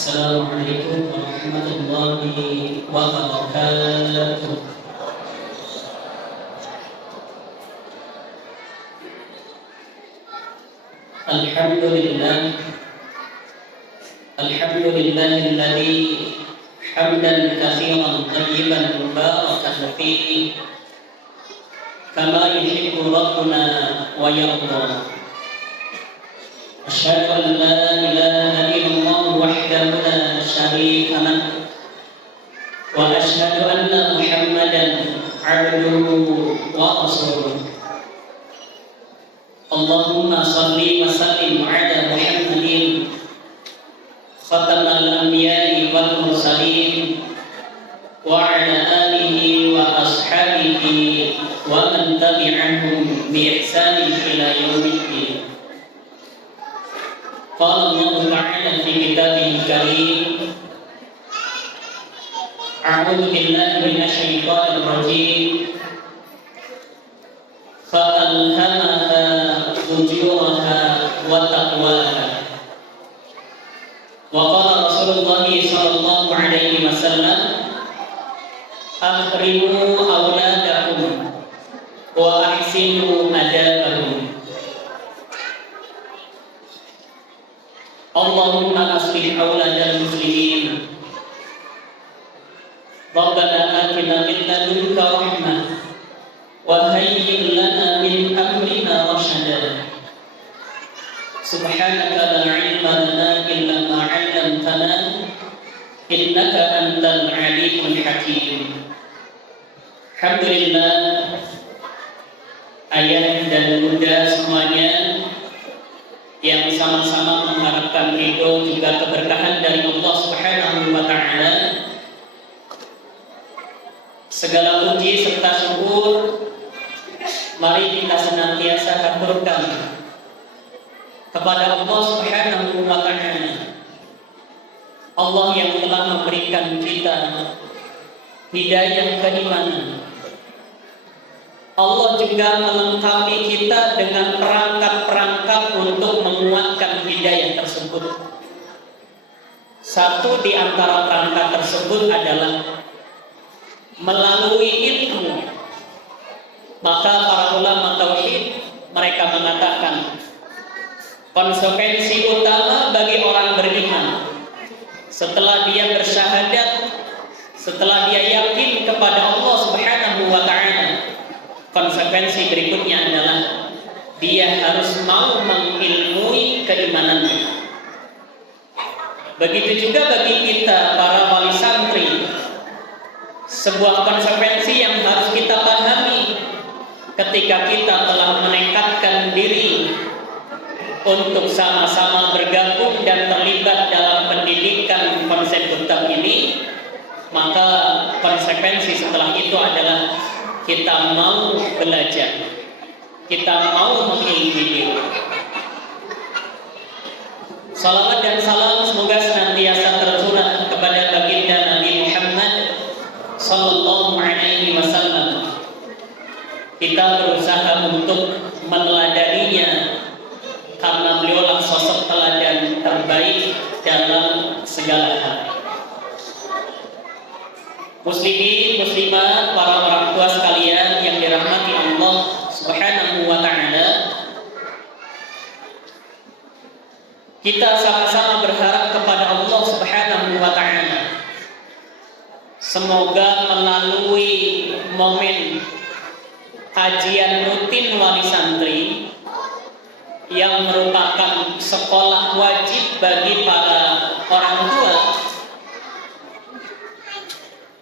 Assalamualaikum warahmatullahi wabarakatuh. Alhamdulillahilladzi hamdan katsiran thayyiban mubarakan fihi kama yuhibbu rabbuna wa yarda. Asyhadu an la ilaha illallah wahdahu la syarika lah wa asyhadu anna Muhammadan abduhu wa rasuluh. Allahumma salli wa sallim ala Muhammadin khatamal anbiya'i wal mursalin wa ala alihi wa ashabihi wa man tabi'ahum bi ihsanin ila yaumiddin. Qala Allah ta'ala fi kitabihil karim, a'udzu billahi minasy syaithanir rajim. Fa'alhamaha fujuraha wa taqwaha. Wa qala Rasulullah sallallahu alaihi wasallam, akrimu auladakum wa ahsinu adabahum. Allahumma aslih auladal muslimin. Rabbana atina min ladunka rahmah wa hayyi' lana min amrina rashada. Subhanaka la ilma lana illa ma 'allamtana innaka antal alimul hakim. Alhamdulillah, ayah dan bunda semuanya yang sama-sama mengharapkan ridho juga keberkahan dari Allah Subhanahu wa ta'ala. Segala puji serta syukur mari kita senantiasa haturkan kepada Allah Subhanahu wa ta'ala, Allah yang telah memberikan kita hidayah keimanan. Allah juga melengkapi kita dengan perangkat-perangkat untuk menguatkan hidayah tersebut. Satu di antara perangkat tersebut adalah melalui ilmu. Maka para ulama tauhid mereka mengatakan konsekuensi utama bagi orang beriman setelah dia bersyahadat, setelah dia yakin kepada Allah Subhanahu wa ta'ala, konsekuensi berikutnya adalah dia harus mau mengilmui keimanannya. Begitu juga bagi kita para wali santri, sebuah konsekuensi yang harus kita pahami ketika kita telah menekadkan diri untuk sama-sama bergabung dan terlibat dalam pendidikan konsep Buddha ini. Maka konsekuensi setelah itu adalah kita mau belajar, kita mau mengilmui diri. Salawat dan salam semoga senantiasa tercurah kepada baginda Nabi Muhammad sallallahu alaihi wasallam. Kita berusaha untuk meneladaninya karena beliaulah sosok teladan terbaik dalam segala hal. Muslimin, muslimat, para orang tua sekalian yang dirahmati Allah Subhanahu wa ta'ala, kita sama-sama berharap kepada Allah Subhanahu wa ta'ala, semoga melalui momen kajian rutin wali santri yang merupakan sekolah wajib bagi para orang tua,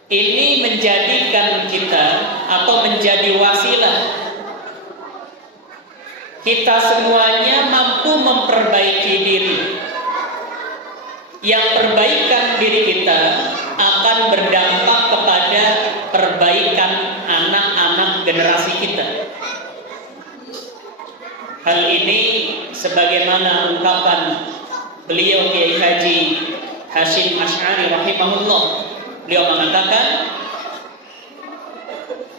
ini menjadikan kita atau menjadi wasilah kita semuanya mampu memperbaiki diri. Yang perbaikan diri kita akan berdampak kepada perbaikan anak-anak generasi kita. Hal ini sebagaimana ungkapan beliau Kiai Haji Hasyim Asy'ari rahimahullah. Beliau mengatakan,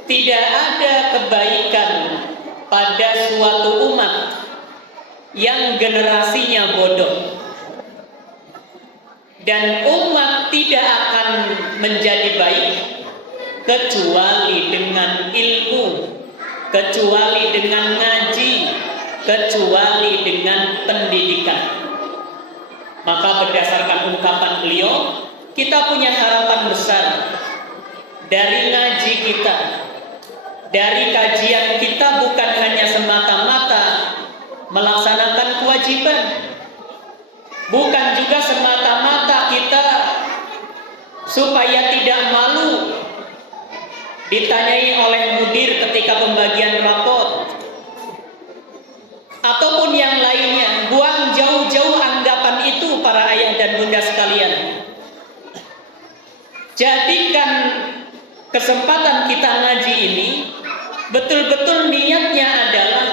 tidak ada kebaikan pada suatu umat yang generasinya bodoh dan umat tidak akan menjadi baik kecuali dengan ilmu, kecuali dengan ngaji, kecuali dengan pendidikan. Maka berdasarkan ungkapan beliau, kita punya harapan besar dari ngaji kita, dari kajian kita, bukan hanya semata-mata melaksanakan kewajiban, bukan juga semata-mata kita supaya tidak malu ditanyai oleh mudir ketika pembagian rapot ataupun yang lainnya. Buang jauh-jauh anggapan itu para ayah dan bunda sekalian. Jadikan kesempatan kita ngaji ini betul-betul niatnya adalah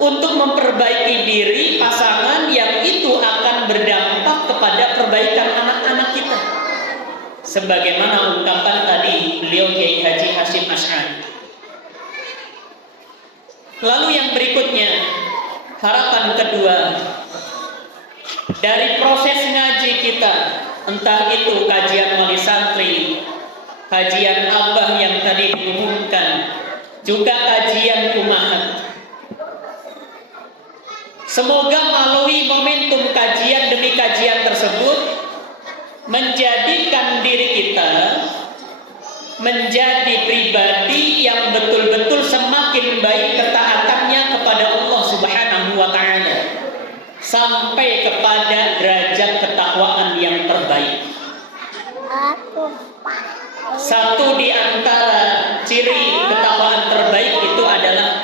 untuk memperbaiki diri pasangan, yang itu akan berdampak kepada perbaikan anak-anak kita. Sebagaimana ungkapan tadi beliau Kiai Haji Hasyim Asy'ari. Lalu yang berikutnya, harapan kedua dari proses ngaji kita, entah itu kajian wali santri, kajian abah yang tadi diumumkan, juga kajian umahat. Semoga melalui momentum kajian demi kajian tersebut menjadikan diri kita menjadi pribadi yang betul-betul semakin baik ketaatannya kepada Allah Subhanahu wa ta'ala, sampai kepada derajat ketakwaan yang terbaik. Satu di antara ciri ketakwaan terbaik itu adalah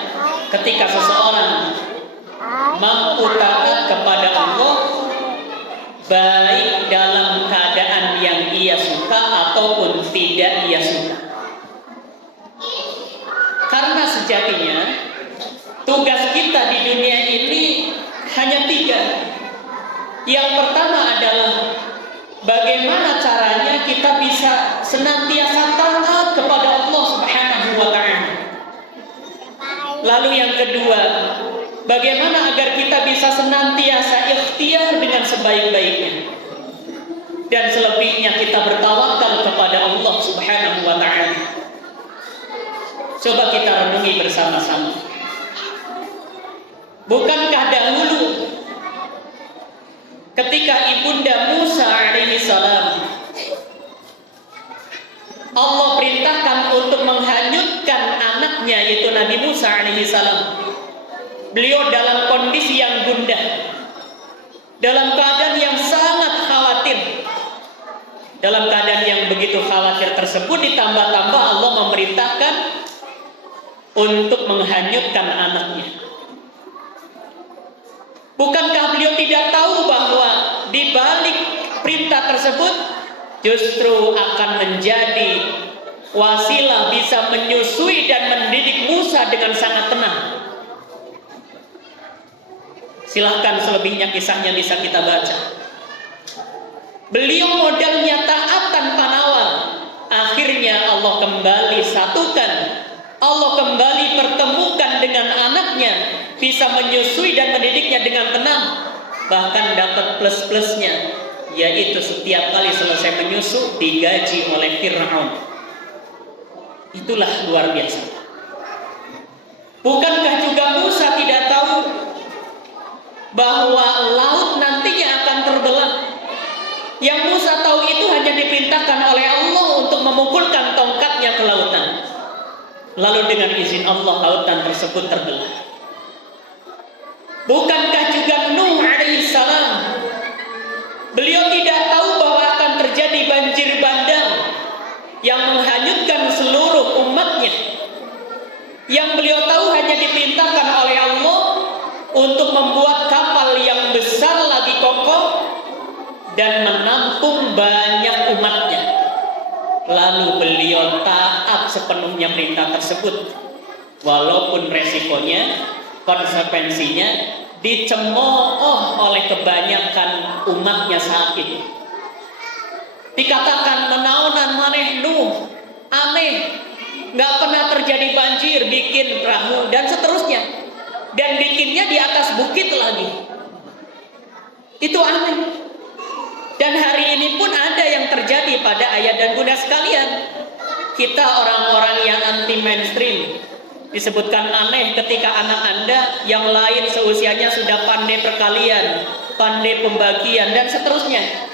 ketika seseorang mampu taat kepada Allah, baik dalam keadaan yang ia suka ataupun tidak ia suka. Karena sejatinya tugas kita di dunia ini hanya 3. Yang pertama adalah bagaimana caranya kita bisa senantiasa taat kepada Allah Subhanahu wa ta'ala. Lalu yang kedua, bagaimana agar kita bisa senantiasa ikhtiar dengan sebaik-baiknya. Dan selebihnya kita bertawakal kepada Allah Subhanahu wa ta'ala. Coba kita renungi bersama-sama. Bukankah dahulu ketika Ibunda Musa alaihi salam Allah perintahkan untuk menghanyutkan anaknya, yaitu Nabi Musa alaihi salam, beliau dalam kondisi yang gundah, dalam keadaan yang sangat khawatir. Dalam keadaan yang begitu khawatir tersebut, ditambah-tambah Allah memerintahkan untuk menghanyutkan anaknya. Bukankah beliau tidak tahu bahwa di balik perintah tersebut justru akan menjadi wasilah bisa menyusui dan mendidik Musa dengan sangat tenang? Silahkan selebihnya kisahnya bisa kita baca. Beliau modalnya taat tanpa nawar. Akhirnya Allah kembali satukan, Allah kembali pertemukan dengan anaknya, bisa menyusui dan mendidiknya dengan tenang. Bahkan dapat plus-plusnya, yaitu setiap kali selesai menyusu digaji oleh Fir'aun. Itulah luar biasa. Bukankah juga Musa tidak tahu bahwa laut nantinya akan terbelah? Yang Musa tahu itu hanya diperintahkan oleh Allah untuk memukulkan tongkatnya ke lautan. Lalu dengan izin Allah lautan tersebut terbelah. Bukankah juga Nuh alaihissalam, beliau tidak tahu bahwa akan terjadi banjir bandang yang menghanyutkan seluruh umatnya. Yang beliau tahu hanya diperintahkan oleh Allah untuk membuat kapal yang besar lagi kokoh dan menampung banyak umatnya. Lalu beliau taat sepenuhnya perintah tersebut, walaupun resikonya, konsekuensinya dicemooh oleh kebanyakan umatnya saat itu. Dikatakan menaonan maneh Nuh, aneh, nggak pernah terjadi banjir, bikin perahu dan seterusnya, dan bikinnya di atas bukit lagi. Itu aneh. Dan hari ini pun ada yang terjadi pada ayah dan bunda sekalian. Kita orang-orang yang anti mainstream, disebutkan aneh ketika anak Anda yang lain seusianya sudah pandai perkalian, pandai pembagian, dan seterusnya.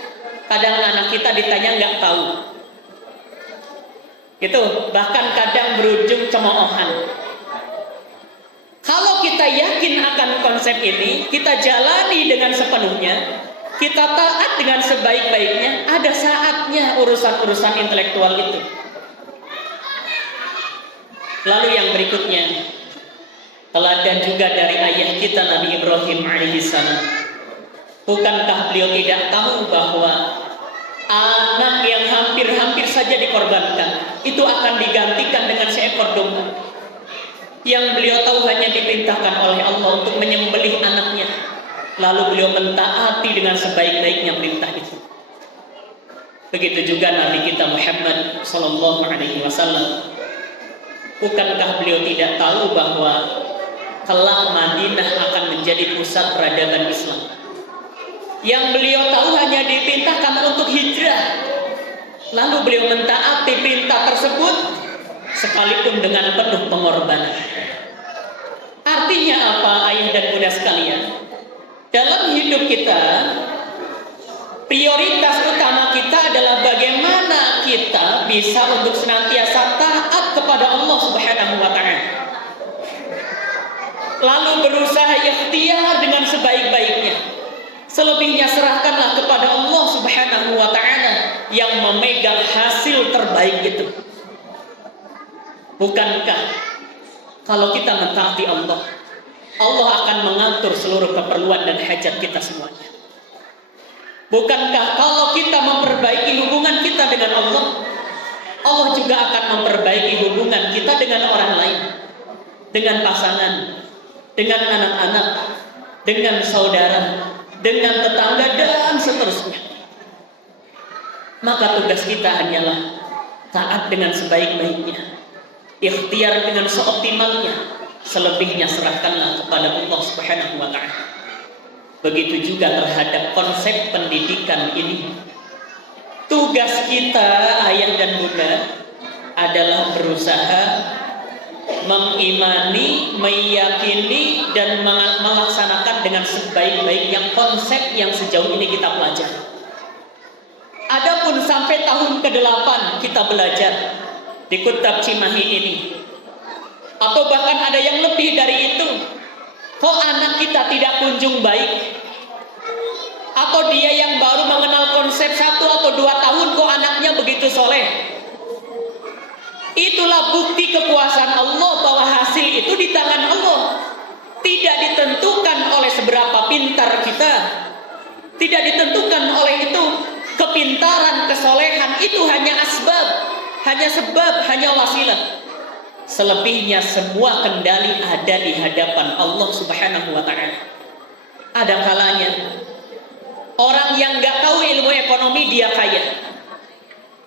Kadang anak kita ditanya nggak tahu. Itu bahkan kadang berujung cemoohan. Kalau kita yakin akan konsep ini, kita jalani dengan sepenuhnya, kita taat dengan sebaik-baiknya, ada saatnya urusan-urusan intelektual itu. Lalu yang berikutnya, teladan juga dari ayah kita Nabi Ibrahim alaihissalam. Bukankah beliau tidak tahu bahwa anak yang hampir-hampir saja dikorbankan itu akan digantikan dengan seekor domba? Yang beliau tahu hanya diperintahkan oleh Allah untuk menyembelih anaknya, lalu beliau mentaati dengan sebaik-baiknya perintah itu. Begitu juga Nabi kita Muhammad sallallahu alaihi wasallam. Bukankah beliau tidak tahu bahwa kelak Madinah akan menjadi pusat peradaban Islam? Yang beliau tahu hanya diperintahkan untuk hijrah, lalu beliau mentaati perintah tersebut sekalipun dengan penuh pengorbanan. Artinya apa, ayah dan bunda sekalian? Dalam hidup kita, prioritas utama kita adalah bagaimana kita bisa untuk senantiasa taat kepada Allah Subhanahu wa Ta'ala, lalu berusaha ikhtiar dengan sebaik-baiknya. Selebihnya serahkanlah kepada Allah Subhanahu wa Ta'ala yang memegang hasil terbaik itu. Bukankah kalau kita mentaati Allah, Allah akan mengatur seluruh keperluan dan hajat kita semuanya? Bukankah kalau kita memperbaiki hubungan kita dengan Allah, Allah juga akan memperbaiki hubungan kita dengan orang lain, dengan pasangan, dengan anak-anak, dengan saudara, dengan tetangga, dan seterusnya. Maka tugas kita hanyalah taat dengan sebaik-baiknya, ikhtiar dengan seoptimalnya, selebihnya serahkanlah kepada Allah Subhanahu wa Ta'ala. Begitu juga terhadap konsep pendidikan ini. Tugas kita, ayah dan bunda, adalah berusaha mengimani, meyakini, dan melaksanakan dengan sebaik-baiknya konsep yang sejauh ini kita pelajari. Adapun sampai tahun ke-8 kita belajar di Kitab Cimahi ini, atau bahkan ada yang lebih dari itu, kok anak kita tidak kunjung baik, atau dia yang baru mengenal konsep 1 atau 2 tahun kok anaknya begitu soleh. Itulah bukti kekuasaan Allah bahwa hasil itu di tangan Allah, tidak ditentukan oleh seberapa pintar kita, tidak ditentukan oleh itu kepintaran, kesolehan. Itu hanya asbab, hanya sebab, hanya wasilah. Selebihnya semua kendali ada di hadapan Allah Subhanahu wa Ta'ala. Ada kalanya orang yang gak tahu ilmu ekonomi dia kaya.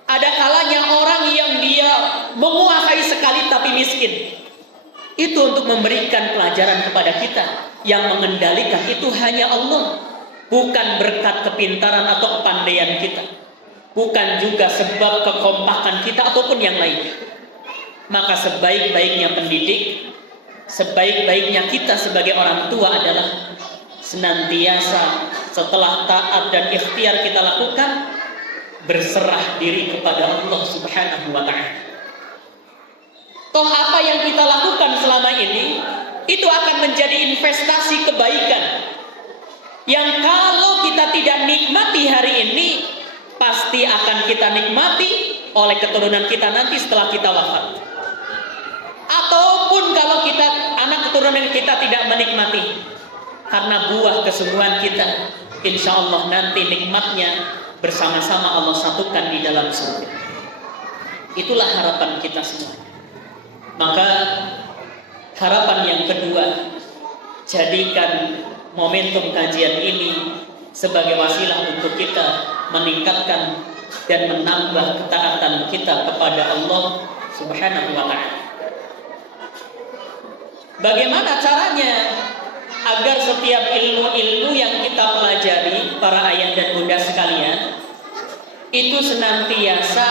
Ada kalanya orang yang dia menguasai sekali tapi miskin. Itu untuk memberikan pelajaran kepada kita. Yang mengendalikan itu hanya Allah, bukan berkat kepintaran atau kepandaian kita, bukan juga sebab kekompakan kita ataupun yang lainnya. Maka sebaik-baiknya pendidik, sebaik-baiknya kita sebagai orang tua adalah senantiasa setelah taat dan ikhtiar kita lakukan, berserah diri kepada Allah Subhanahu wa Ta'ala. Toh apa yang kita lakukan selama ini itu akan menjadi investasi kebaikan yang kalau kita tidak nikmati hari ini, pasti akan kita nikmati oleh keturunan kita nanti setelah kita wafat. Ataupun kalau kita, anak keturunan kita tidak menikmati, karena buah kesungguhan kita, insya Allah nanti nikmatnya bersama-sama Allah satukan di dalam surga. Itulah harapan kita semua. Maka harapan yang kedua, jadikan momentum kajian ini sebagai wasilah untuk kita meningkatkan dan menambah ketaatan kita kepada Allah Subhanahu wa Ta'ala. Bagaimana caranya agar setiap ilmu-ilmu yang kita pelajari, para ayah dan bunda sekalian, itu senantiasa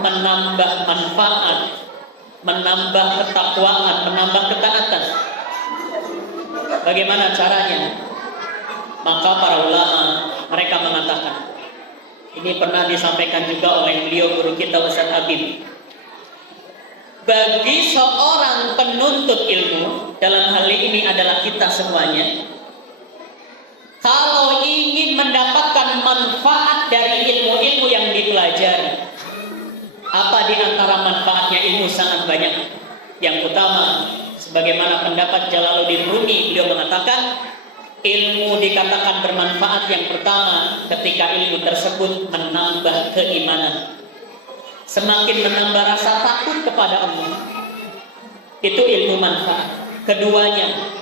menambah manfaat, menambah ketakwaan, menambah ketaatan. Bagaimana caranya? Maka para ulama mereka mengatakan, ini pernah disampaikan juga oleh beliau guru kita Ustaz Habib. Bagi seorang penuntut ilmu, dalam hal ini adalah kita semuanya, kalau ingin mendapatkan manfaat dari ilmu-ilmu yang dipelajari, apa di antara manfaatnya? Ilmu sangat banyak. Yang utama, sebagaimana pendapat Jalaluddin Rumi, beliau mengatakan ilmu dikatakan bermanfaat yang pertama ketika ilmu tersebut menambah keimanan, semakin menambah rasa takut kepada Allah. Itu ilmu manfaat. Keduanya,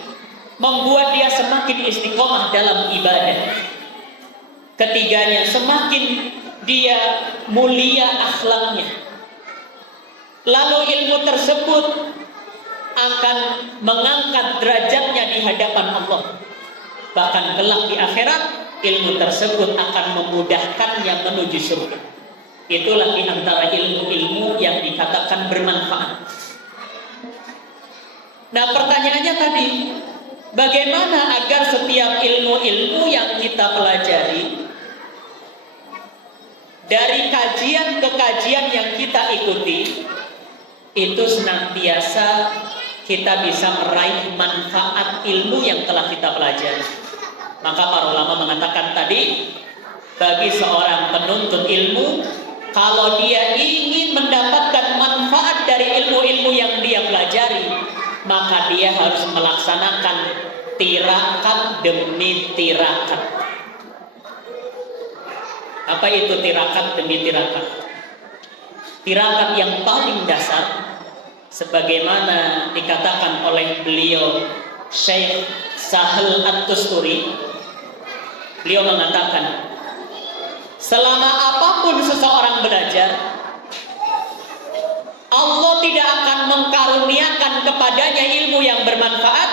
membuat dia semakin istiqomah dalam ibadah. Ketiganya, semakin dia mulia akhlaknya. Lalu ilmu tersebut akan mengangkat derajatnya di hadapan Allah. Bahkan kelak di akhirat, ilmu tersebut akan memudahkannya menuju surga. Itulah di antara ilmu-ilmu yang dikatakan bermanfaat. Nah, pertanyaannya tadi, bagaimana agar setiap ilmu-ilmu yang kita pelajari, dari kajian ke kajian yang kita ikuti, itu senantiasa kita bisa meraih manfaat ilmu yang telah kita pelajari. Maka para ulama mengatakan tadi, bagi seorang penuntut ilmu, kalau dia ingin mendapatkan manfaat dari ilmu-ilmu yang dia pelajari, maka dia harus melaksanakan tirakat demi tirakat. Apa itu tirakat demi tirakat? Tirakat yang paling dasar, sebagaimana dikatakan oleh beliau Syekh Sahal At-Tusturi, beliau mengatakan, selama apapun seseorang belajar, Allah tidak akan mengkaruniakan kepadanya ilmu yang bermanfaat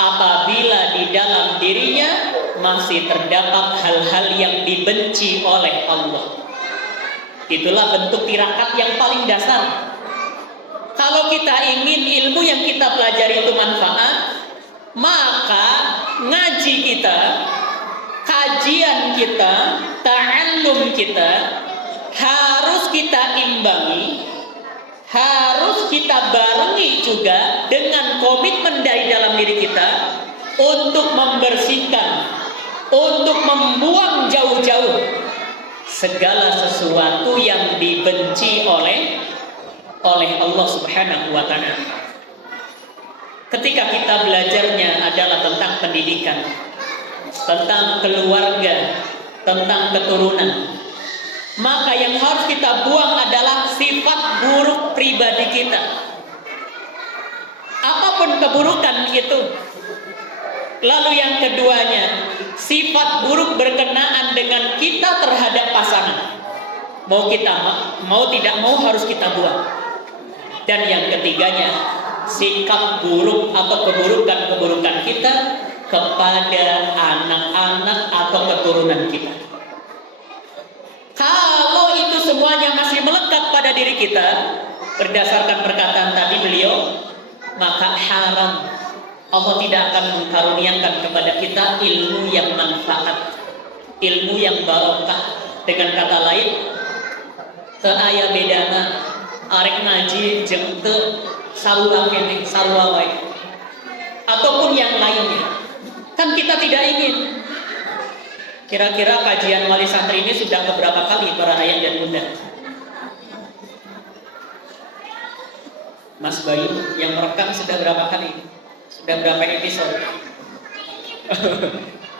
apabila di dalam dirinya masih terdapat hal-hal yang dibenci oleh Allah. Itulah bentuk tirakat yang paling dasar. Kalau kita ingin ilmu yang kita pelajari itu manfaat, maka ngaji kita, kajian kita, ta'allum kita harus kita imbangi, harus kita barengi juga dengan komitmen dari dalam diri kita untuk membersihkan, untuk membuang jauh-jauh segala sesuatu yang dibenci oleh Allah Subhanahu wa ta'ala. Ketika kita belajarnya adalah tentang pendidikan, tentang keluarga, tentang keturunan, maka yang harus kita buang adalah sifat buruk pribadi kita. Apapun keburukan itu. Lalu yang keduanya, sifat buruk berkenaan dengan kita terhadap pasangan. Mau tidak mau harus kita buang. Dan yang ketiganya, sikap buruk atau keburukan-keburukan kita kepada anak-anak atau keturunan kita. Kalau itu semuanya masih melekat pada diri kita, berdasarkan perkataan tadi beliau, maka haram. Allah tidak akan mengkaruniakan kepada kita ilmu yang manfaat, ilmu yang barokah. Dengan kata lain, teu aya bedana arek ngaji jeung teu sarua kene, sarua wae. Ataupun yang lainnya. Kan kita tidak ingin. Kira-kira kajian wali santri ini sudah beberapa kali para ayah dan bunda? Mas Bayu yang merekam sudah berapa kali? Sudah berapa episode?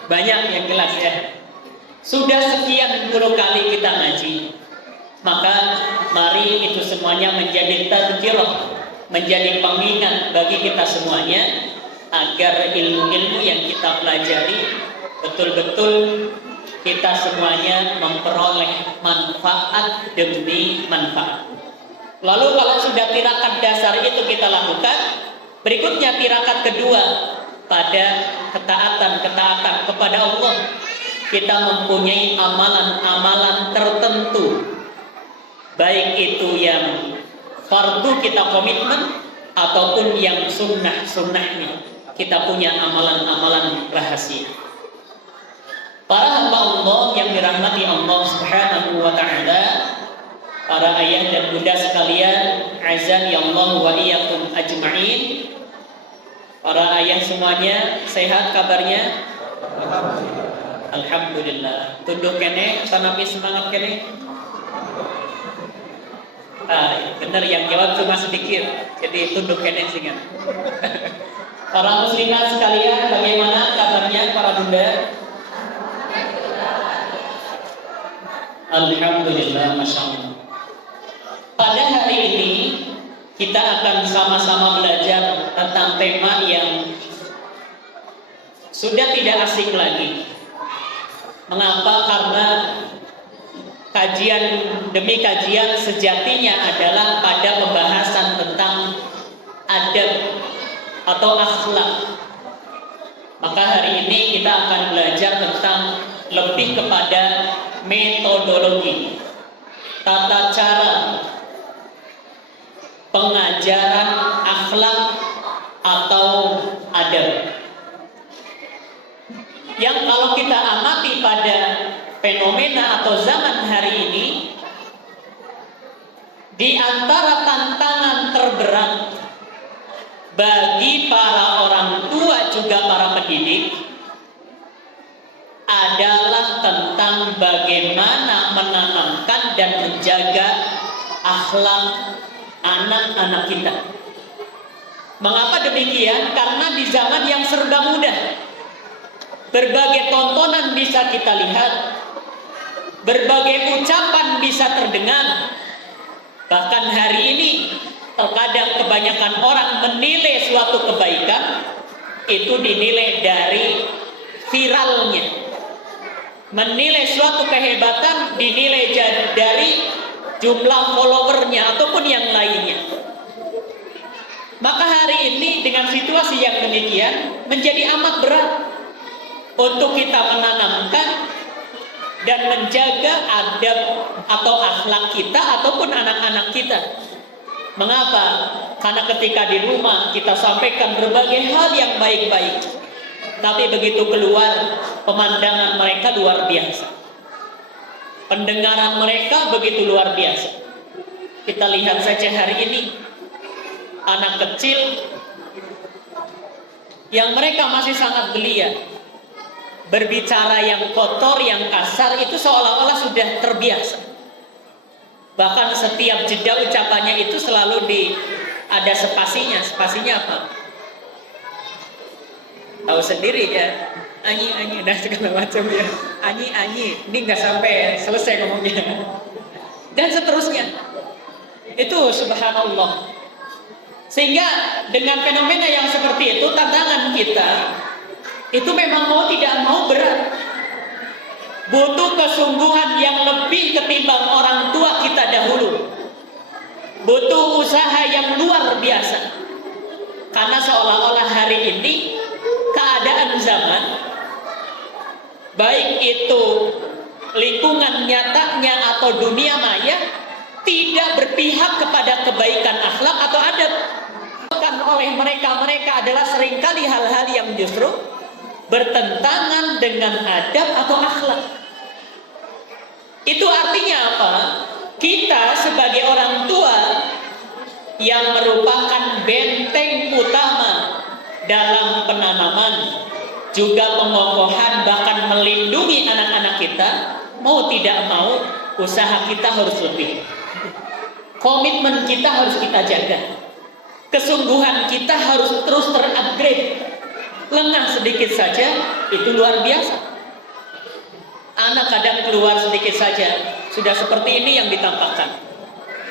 Banyak yang jelas ya. Sudah sekian puluh kali kita ngaji. Maka mari itu semuanya menjadi tadzkirah, menjadi pengingat bagi kita semuanya, agar ilmu-ilmu yang kita pelajari betul-betul kita semuanya memperoleh manfaat demi manfaat. Lalu kalau sudah tirakat dasar itu kita lakukan, berikutnya tirakat kedua pada ketaatan kepada Allah. kita mempunyai amalan-amalan tertentu, baik itu yang fardu kita komitmen ataupun yang sunnahnya kita punya amalan-amalan rahasia. Para hamba Allah yang dirahmati Allah Subhanahu wa taala, para ayah dan bunda sekalian, azani Allah wa iyyakum ajma'in. Para ayah semuanya sehat kabarnya? Alhamdulillah. Tunduk kene, tanapi semangat kene. Benar, yang jawab cuma sedikit, jadi tunduk kene singan. Para muslimat sekalian, bagaimana kabarnya para bunda? Alhamdulillah, masya Allah. Pada hari ini kita akan sama-sama belajar tentang tema yang sudah tidak asing lagi. Mengapa? Karena kajian demi kajian sejatinya adalah pada pembahasan tentang adab atau akhlak. Maka hari ini kita akan belajar tentang lebih kepada metodologi, tata cara pengajaran akhlak atau adab, yang kalau kita amati pada fenomena atau zaman hari ini, di antara tantangan terberat bagi para orang tua juga para pendidik adalah tentang bagaimana menanamkan dan menjaga akhlak anak-anak kita. Mengapa demikian? Karena di zaman yang serba mudah, berbagai tontonan bisa kita lihat, berbagai ucapan bisa terdengar. Bahkan hari ini terkadang kebanyakan orang menilai suatu kebaikan itu dinilai dari viralnya, menilai suatu kehebatan dinilai dari jumlah followernya ataupun yang lainnya. Maka hari ini dengan situasi yang demikian menjadi amat berat untuk kita menanamkan dan menjaga adab atau akhlak kita ataupun anak-anak kita. Mengapa? Karena ketika di rumah kita sampaikan berbagai hal yang baik-baik, tapi begitu keluar pemandangan mereka luar biasa, pendengaran mereka begitu luar biasa. Kita lihat saja hari ini anak kecil yang mereka masih sangat belia, berbicara yang kotor, yang kasar itu seolah-olah sudah terbiasa. Bahkan setiap jeda ucapannya itu selalu ada spasinya. Spasinya apa? Tahu sendiri ya, anyi dan segala macam ya, anyi ini nggak sampai selesai ngomongnya dan seterusnya. Itu subhanallah. Sehingga dengan fenomena yang seperti itu, tantangan kita itu memang mau tidak mau berat, butuh kesungguhan yang lebih ketimbang orang tua kita dahulu, butuh usaha yang luar biasa. Karena seolah-olah hari ini keadaan zaman, baik itu lingkungan nyatanya atau dunia maya, tidak berpihak kepada kebaikan akhlak atau adab. Oleh mereka adalah seringkali hal-hal yang justru bertentangan dengan adab atau akhlak. Itu artinya apa? Kita sebagai orang tua yang merupakan benteng utama dalam penanaman, juga pengokohan, bahkan melindungi anak-anak kita, mau tidak mau usaha kita harus lebih, komitmen kita harus kita jaga, kesungguhan kita harus terus terupgrade. Lengah sedikit saja itu luar biasa. Anak kadang keluar sedikit saja sudah seperti ini yang ditampakkan,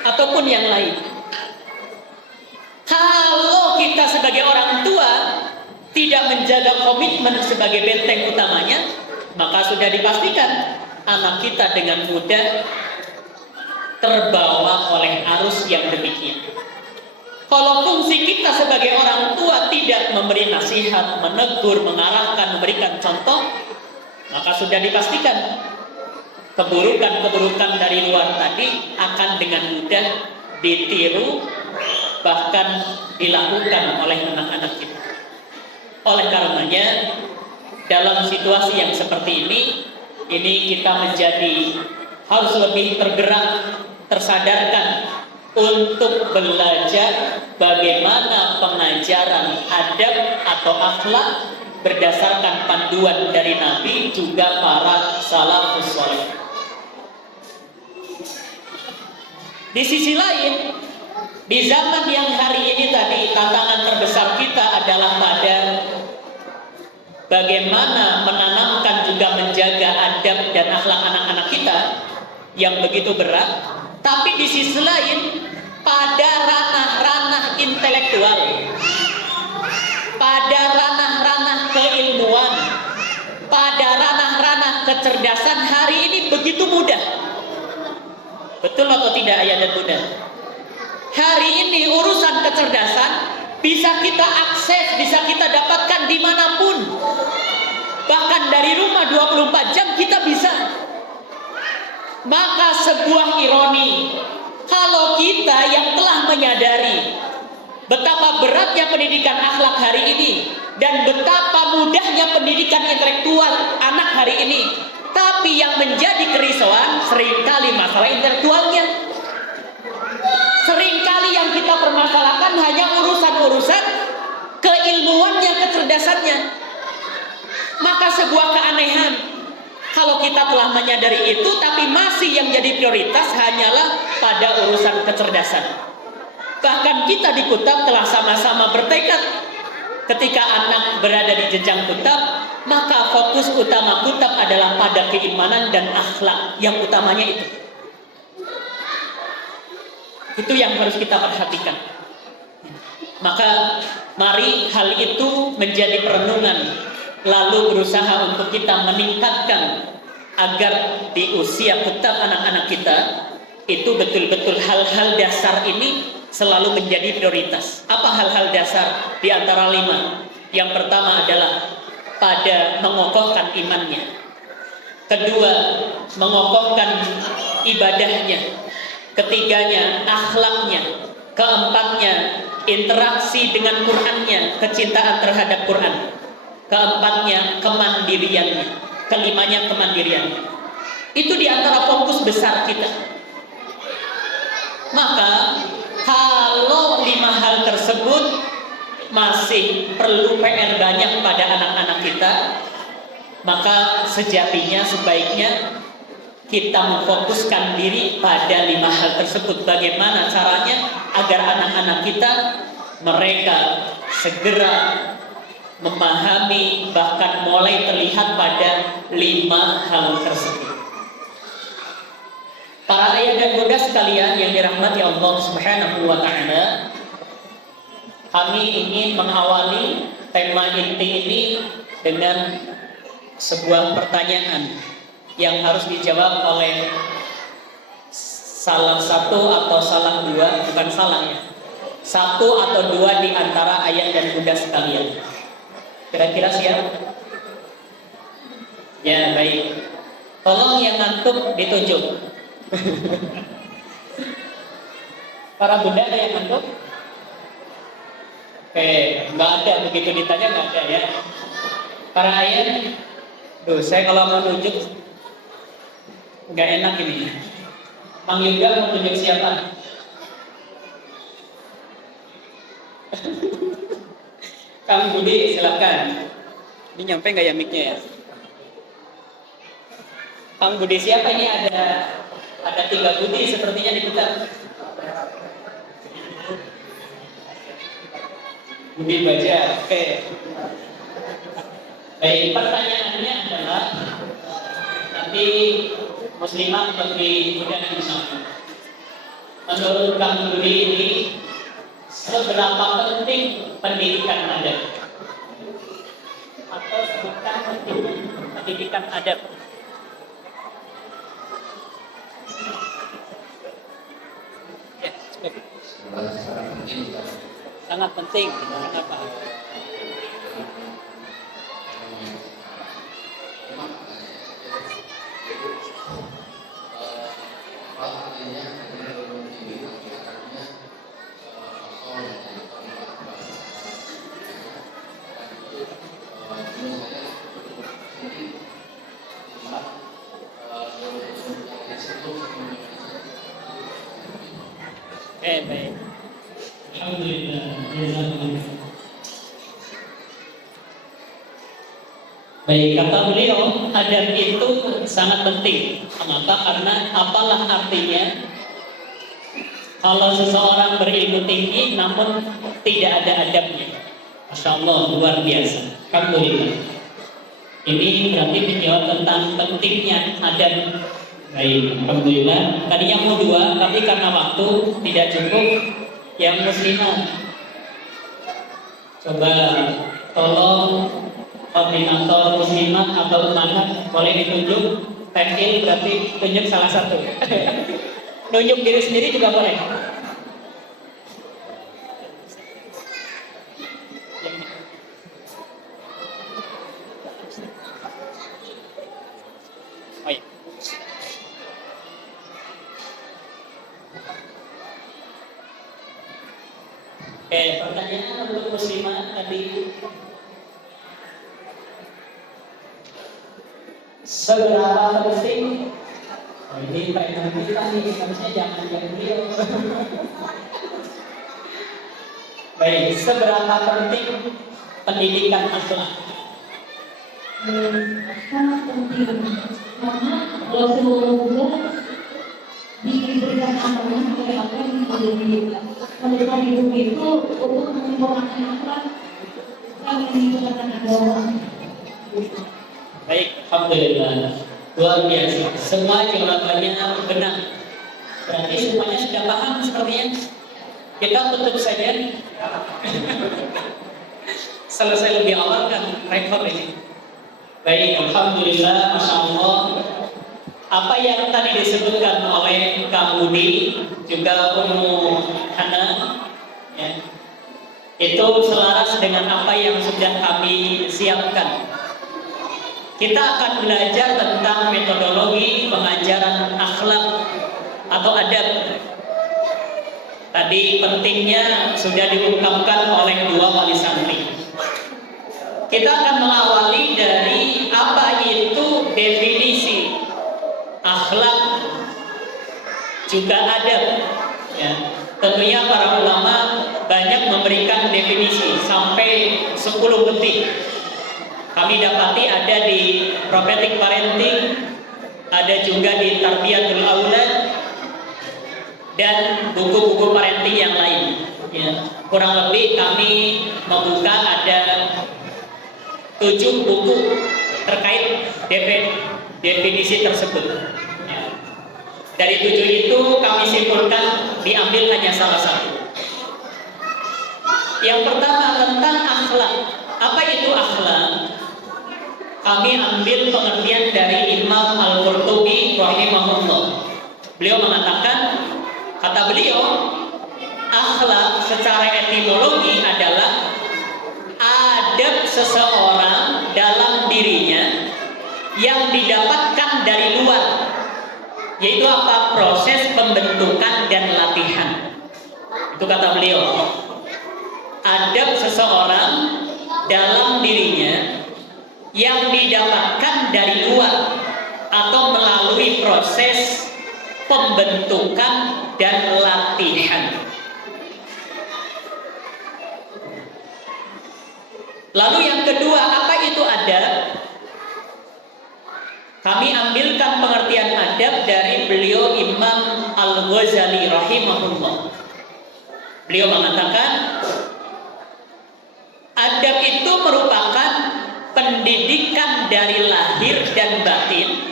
ataupun yang lain. Kalau kita sebagai orang tua tidak menjaga komitmen sebagai benteng utamanya, maka sudah dipastikan anak kita dengan mudah terbawa oleh arus yang demikian. Kalau fungsi kita sebagai orang tua tidak memberi nasihat, menegur, mengarahkan, memberikan contoh, maka sudah dipastikan keburukan-keburukan dari luar tadi akan dengan mudah ditiru, bahkan dilakukan oleh anak-anak kita. Oleh karenanya, dalam situasi yang seperti ini kita harus lebih tergerak, tersadarkan untuk belajar bagaimana pengajaran adab atau akhlak berdasarkan panduan dari Nabi juga para salafus saleh. Di sisi lain, di zaman yang hari ini tadi, tantangan terbesar kita adalah pada bagaimana menanamkan juga menjaga adab dan akhlak anak-anak kita yang begitu berat. Tapi di sisi lain, pada ranah-ranah intelektual, pada ranah-ranah keilmuan, pada ranah-ranah kecerdasan hari ini begitu mudah. Betul atau tidak ayah dan bunda? Hari ini urusan kecerdasan bisa kita akses, bisa kita dapatkan dimanapun. Bahkan dari rumah 24 jam kita bisa. Maka sebuah ironi kalau kita yang telah menyadari betapa beratnya pendidikan akhlak hari ini dan betapa mudahnya pendidikan intelektual anak hari ini, tapi yang menjadi kerisauan seringkali masalah intelektualnya. Seringkali yang kita permasalahkan hanya urusan-urusan keilmuannya, kecerdasannya. Maka sebuah keanehan kalau kita telah menyadari itu, tapi masih yang jadi prioritas hanyalah pada urusan kecerdasan. Bahkan kita di Kutab telah sama-sama bertekad, ketika anak berada di jenjang Kutab, maka fokus utama Kutab adalah pada keimanan dan akhlak yang utamanya itu. Itu yang harus kita perhatikan. Maka mari hal itu menjadi perenungan, lalu berusaha untuk kita meningkatkan agar di usia Kutab anak-anak kita itu betul-betul hal-hal dasar ini selalu menjadi prioritas. Apa hal-hal dasar? Di antara 5. Yang pertama adalah pada mengokohkan imannya. Kedua, mengokohkan ibadahnya. Ketiganya, akhlaknya. Keempatnya, interaksi dengan Qur'annya, kecintaan terhadap Qur'an. Keempatnya, kemandiriannya. Kelimanya, kemandiriannya. Itu di antara fokus besar kita. Maka kalau 5 hal tersebut masih perlu PR banyak pada anak-anak kita, maka sejatinya sebaiknya kita memfokuskan diri pada 5 hal tersebut. Bagaimana caranya agar anak-anak kita mereka segera memahami, bahkan mulai terlihat pada 5 hal tersebut. Para ayah dan bunda sekalian yang dirahmati Allah Subhanahu wa Ta'ala, kami ingin mengawali tema inti ini dengan sebuah pertanyaan yang harus dijawab oleh salah satu atau salah dua, bukan salah ya, 1 atau 2 di antara ayah dan bunda sekalian. Kira-kira siap? Ya, baik. Tolong yang ngantuk ditunjuk. Para bunda ada yang ngantuk? Oke, nggak ada, begitu ditanya nggak ada ya. Para ayah, saya kalau mau nunjuk nggak enak ini. Mang Yoga mau tunjuk siapa? Kang Budi, silakan. Ini nyampe nggak ya mic-nya ya? Kang Budi siapa ini? Ada 3 Budi sepertinya di kita. Budi baca, oke. Baik, pertanyaannya adalah nanti muslimah lebih mudah disambung. Menurut Kang Budi ini, seberapa penting pendidikan adab? Atau sebutkan pendidikan adab? Ya, sangat penting. Kenapa? Baik, kata beliau, adab itu sangat penting. Kenapa? Karena apalah artinya kalau seseorang berilmu tinggi namun tidak ada adabnya. Masya Allah, luar biasa. Alhamdulillah. Ini berarti menjawab tentang pentingnya adab. Baik, Alhamdulillah. Tadinya mau 2, tapi karena waktu tidak cukup. Yang muslimah, coba tolong koordinator muslimah atau mana boleh ditunjuk. Tekil berarti tunjuk salah satu. Nunjuk diri sendiri juga boleh. Oh iya. Oke, pertanyaan untuk muslimah tadi, seberapa penting? Oh, ini trainer kita nih, harusnya jangan yang beliau. Baik, seberapa penting pendidikan akhlak? Sangat penting, karena Rasulullah juga diberikan amanah oleh Allah yang menjadi pendidikan hidup itu untuk menyempurnakan akhlak, bukan menyempurnakan agama. Baik, Alhamdulillah. Luar biasa. Semua jawabannya benar. Berarti semuanya sudah paham sepertinya. Kita tutup saja. Selesai lebih awal kan rekor ini. Baik, Alhamdulillah, Masya Allah. Apa yang tadi disebutkan oleh Kang Budi juga Ummu Hana, ya, itu selaras dengan apa yang sudah kami siapkan. Kita akan belajar tentang metodologi pengajaran akhlak atau adab. Tadi pentingnya sudah diungkapkan oleh 2 wali santri. Kita akan mengawali dari apa itu definisi akhlak juga adab. Ya. Tentunya para ulama banyak memberikan definisi sampai 10 lebih. Kami dapati ada di prophetic parenting, ada juga di tarbiyatul aulad, dan buku-buku parenting yang lain. Ya. Kurang lebih kami membuka ada 7 buku terkait definisi tersebut. Ya. Dari 7 itu kami simpulkan diambil hanya salah satu. Yang pertama tentang akhlak. Apa itu akhlak? Kami ambil pengertian dari Imam Al-Qurtubi rahimahullah. Beliau mengatakan, kata beliau, akhlak secara etimologi adalah adab seseorang dalam dirinya yang didapatkan dari luar, yaitu apa? Proses pembentukan dan latihan. Itu kata beliau. Adab seseorang dalam dirinya yang didapatkan dari luar atau melalui proses pembentukan dan latihan. Lalu yang kedua, apa itu adab? Kami ambilkan pengertian adab dari beliau Imam Al-Ghazali rahimahullah. Beliau mengatakan, adab itu merupakan pendidikan dari lahir dan batin.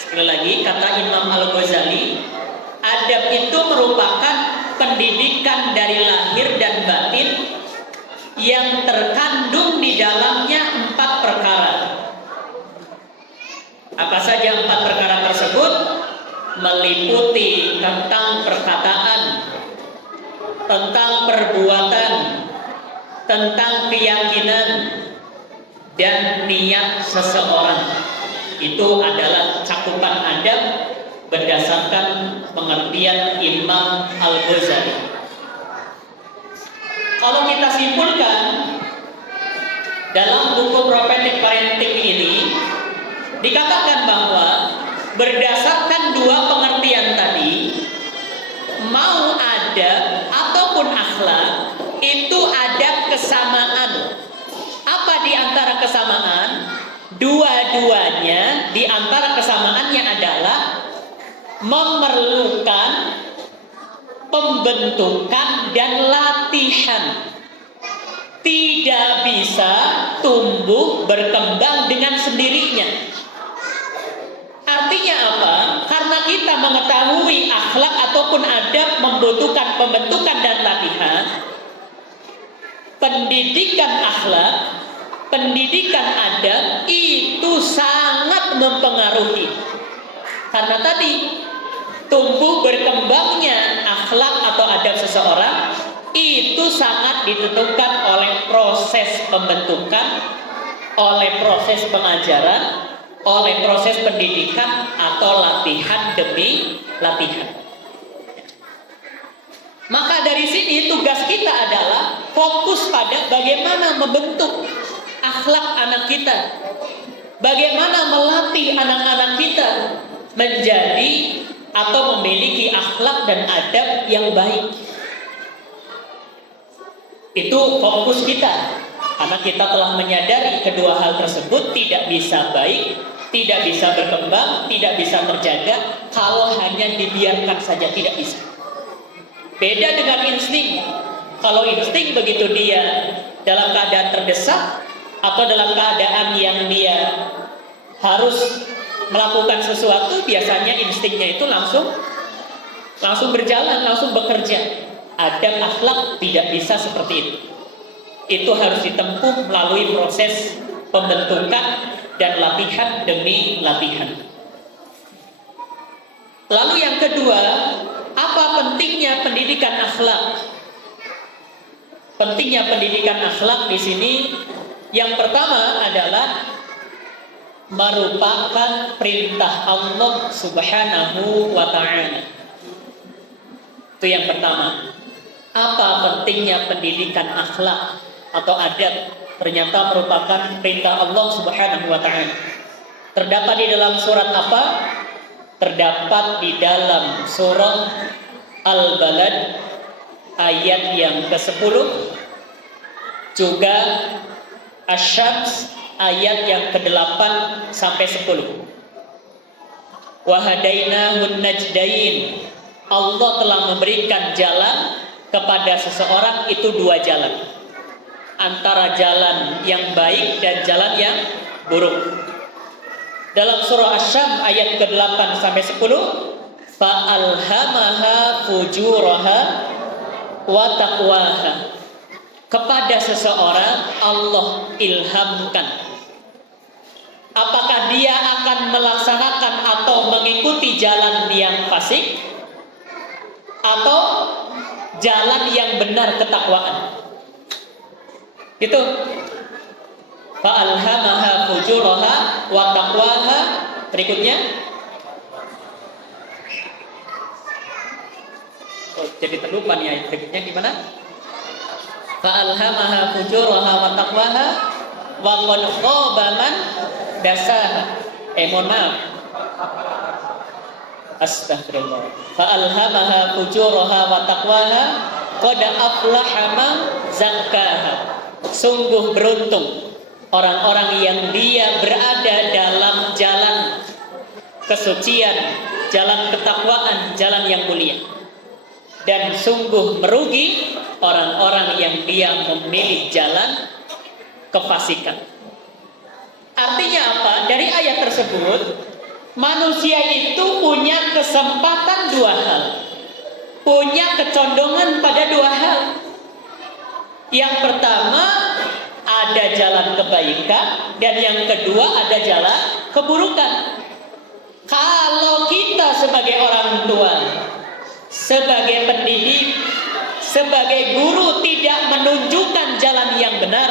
Sekali lagi, kata Imam Al-Ghazali, adab itu merupakan pendidikan dari lahir dan batin yang terkandung di dalamnya 4 perkara. Apa saja 4 perkara tersebut? Meliputi tentang perkataan, tentang perbuatan, tentang keyakinan, dan niat seseorang. Itu adalah cakupan adab berdasarkan pengertian Imam Al-Ghazali. Kalau kita simpulkan dalam buku prophetic parenting ini, dikatakan bahwa berdasarkan 2 pengertian tadi, mau adab ataupun akhlak itu ada kesamaan. Apa di antara kesamaan? Dua-duanya di antara kesamaannya adalah memerlukan pembentukan dan latihan. Tidak bisa tumbuh berkembang dengan sendirinya. Artinya apa? Karena kita mengetahui akhlak ataupun adab membutuhkan pembentukan dan latihan. Pendidikan akhlak, pendidikan adab itu sangat mempengaruhi. Karena tadi tumbuh berkembangnya akhlak atau adab seseorang itu sangat ditentukan oleh proses pembentukan, oleh proses pengajaran, oleh proses pendidikan atau latihan demi latihan. Maka dari sini tugas kita adalah fokus pada bagaimana membentuk akhlak anak kita, bagaimana melatih anak-anak kita menjadi atau memiliki akhlak dan adab yang baik. Itu fokus kita, karena kita telah menyadari kedua hal tersebut tidak bisa baik, tidak bisa berkembang, tidak bisa terjaga kalau hanya dibiarkan saja, tidak bisa. Beda dengan insting. Kalau insting begitu dia dalam keadaan terdesak atau dalam keadaan yang dia harus melakukan sesuatu, biasanya instingnya itu langsung berjalan, langsung bekerja. Adab akhlak tidak bisa seperti itu. Itu harus ditempuh melalui proses pembentukan dan latihan demi latihan. Lalu yang kedua, apa pentingnya pendidikan akhlak? Pentingnya pendidikan akhlak di sini yang pertama adalah merupakan perintah Allah Subhanahu wa ta'ala. Itu yang pertama. Apa pentingnya pendidikan akhlak atau adab? Ternyata merupakan perintah Allah Subhanahu wa ta'ala. Terdapat di dalam surat apa? Terdapat di dalam surah Al-Balad ayat yang ke-10, juga Asy-Syams ayat yang ke-8 sampai 10. Wa hadainahun najdain. Allah telah memberikan jalan kepada seseorang itu dua jalan, antara jalan yang baik dan jalan yang buruk. Dalam surah Asy-Syams ayat ke-8 sampai 10, fa'alhamaha fujuraha wa taqwaha. Kepada seseorang Allah ilhamkan. Apakah dia akan melaksanakan atau mengikuti jalan yang fasik atau jalan yang benar ketakwaan? Itu fa'alhamaha fujuraha wa taqwaha. Berikutnya, jadi terlupa nih ayat berikutnya gimana? Fa'alhamaha fujuraha wa taqwaha wa qad khaba man dasaha. Mohon maaf. Astagfirullah. Fa'alhamaha fujuraha wa taqwaha qad aflaha man zakkaha. Sungguh beruntung orang-orang yang dia berada dalam jalan kesucian, jalan ketakwaan, jalan yang mulia. Dan sungguh merugi orang-orang yang dia memilih jalan kefasikan. Artinya apa? Dari ayat tersebut, manusia itu punya kesempatan dua hal, punya kecondongan pada dua hal. Yang pertama, ada jalan kebaikan, dan yang kedua ada jalan keburukan. Kalau kita sebagai orang tua, sebagai pendidik, sebagai guru tidak menunjukkan jalan yang benar,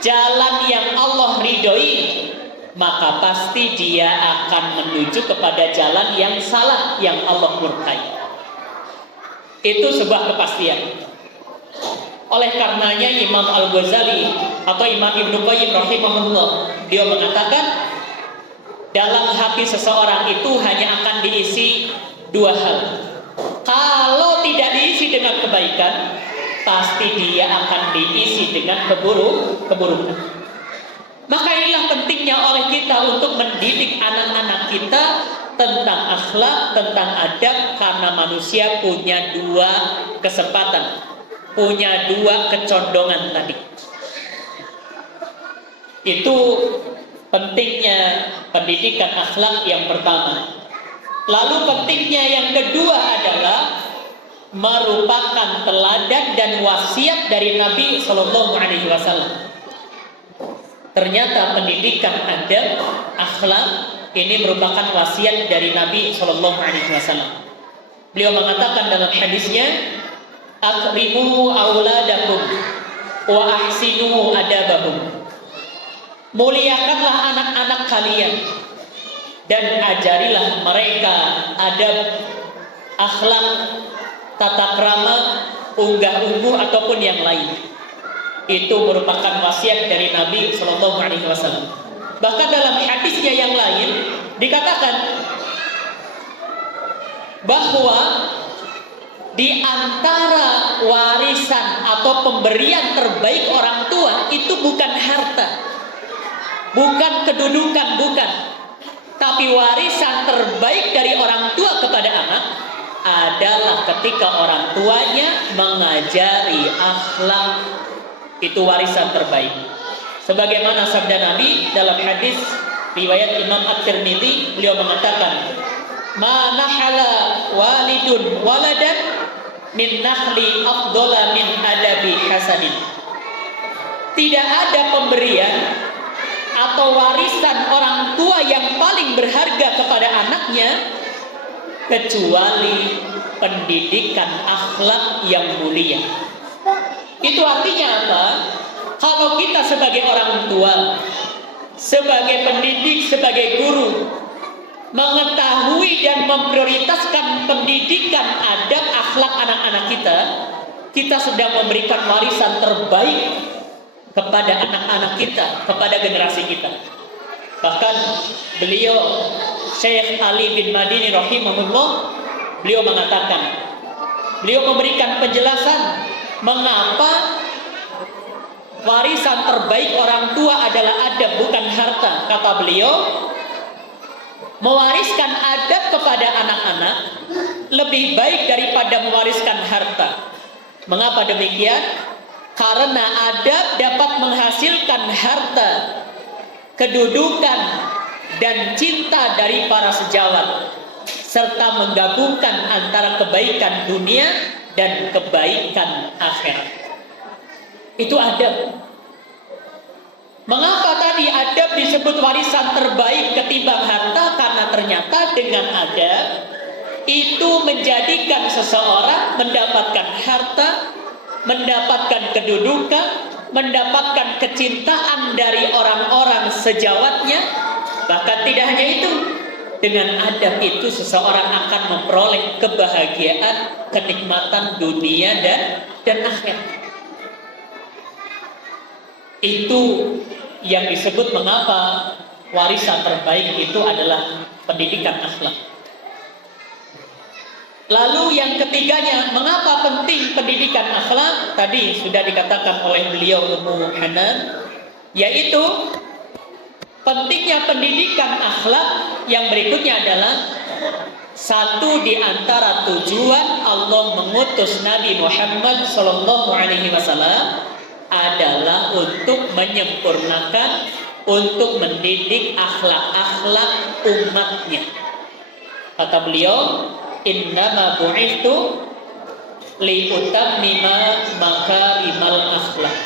jalan yang Allah ridhoi, maka pasti dia akan menuju kepada jalan yang salah, yang Allah murkai. Itu sebuah kepastian. Oleh karenanya Imam Al-Ghazali atau Imam Ibnu Qayyim rahimahullah, dia mengatakan dalam hati seseorang itu hanya akan diisi dua hal. Kalau tidak diisi dengan kebaikan, pasti dia akan diisi dengan keburukan. Maka inilah penting pentingnya oleh kita untuk mendidik anak-anak kita tentang akhlak, tentang adab, karena manusia punya dua kesempatan, punya dua kecondongan tadi. Itu pentingnya pendidikan akhlak yang pertama. Lalu pentingnya yang kedua adalah merupakan teladan dan wasiat dari Nabi Shallallahu Alaihi Wasallam. Ternyata pendidikan adab, akhlak ini merupakan wasiat dari Nabi Shallallahu Alaihi Wasallam. Beliau mengatakan dalam hadisnya, "Akrimu auladakum wa ahsinu adabahum." Muliakanlah anak-anak kalian dan ajarilah mereka adab, akhlak, tata krama, unggah-ungguh ataupun yang lain. Itu merupakan wasiat dari Nabi Shallallahu Alaihi Wasallam. Bahkan dalam hadisnya yang lain dikatakan bahwa di antara warisan atau pemberian terbaik orang tua itu bukan harta, bukan kedudukan, bukan. Tapi warisan terbaik dari orang tua kepada anak adalah ketika orang tuanya mengajari akhlak. Itu warisan terbaik. Sebagaimana sabda Nabi dalam hadis riwayat Imam At-Tirmidzi, beliau mengatakan, "Ma nahala walidun waladan min nahli afdala min adabi hasanin." Tidak ada pemberian atau warisan orang tua yang paling berharga kepada anaknya kecuali pendidikan akhlak yang mulia. Itu artinya apa? Kalau kita sebagai orang tua, sebagai pendidik, sebagai guru, mengetahui dan memprioritaskan pendidikan adab akhlak anak-anak kita, kita sedang memberikan warisan terbaik kepada anak-anak kita, kepada generasi kita. Bahkan beliau Syekh Ali bin Madini rahimahullah, beliau mengatakan, beliau memberikan penjelasan mengapa warisan terbaik orang tua adalah adab, bukan harta. Kata beliau, mewariskan adab kepada anak-anak lebih baik daripada mewariskan harta. Mengapa demikian? Karena adab dapat menghasilkan harta, kedudukan, dan cinta dari para sejawat, serta menggabungkan antara kebaikan dunia dan kebaikan akhirat. Itu adab. Mengapa tadi adab disebut warisan terbaik ketimbang harta? Karena ternyata dengan adab itu menjadikan seseorang mendapatkan harta, mendapatkan kedudukan, mendapatkan kecintaan dari orang-orang sejawatnya. Bahkan tidak hanya itu, dengan adab itu seseorang akan memperoleh kebahagiaan, kenikmatan dunia dan akhirat. Itu yang disebut mengapa warisan terbaik itu adalah pendidikan akhlak. Lalu yang ketiganya, mengapa penting pendidikan akhlak? Tadi sudah dikatakan oleh beliau Ummu Hanan, yaitu pentingnya pendidikan akhlak. Yang berikutnya adalah satu di antara tujuan Allah mengutus Nabi Muhammad Sallallahu Alaihi Wasallam adalah untuk menyempurnakan, untuk mendidik akhlak-akhlak umatnya. Kata beliau, "Innama bu'ithu liutammima makarimal akhlak."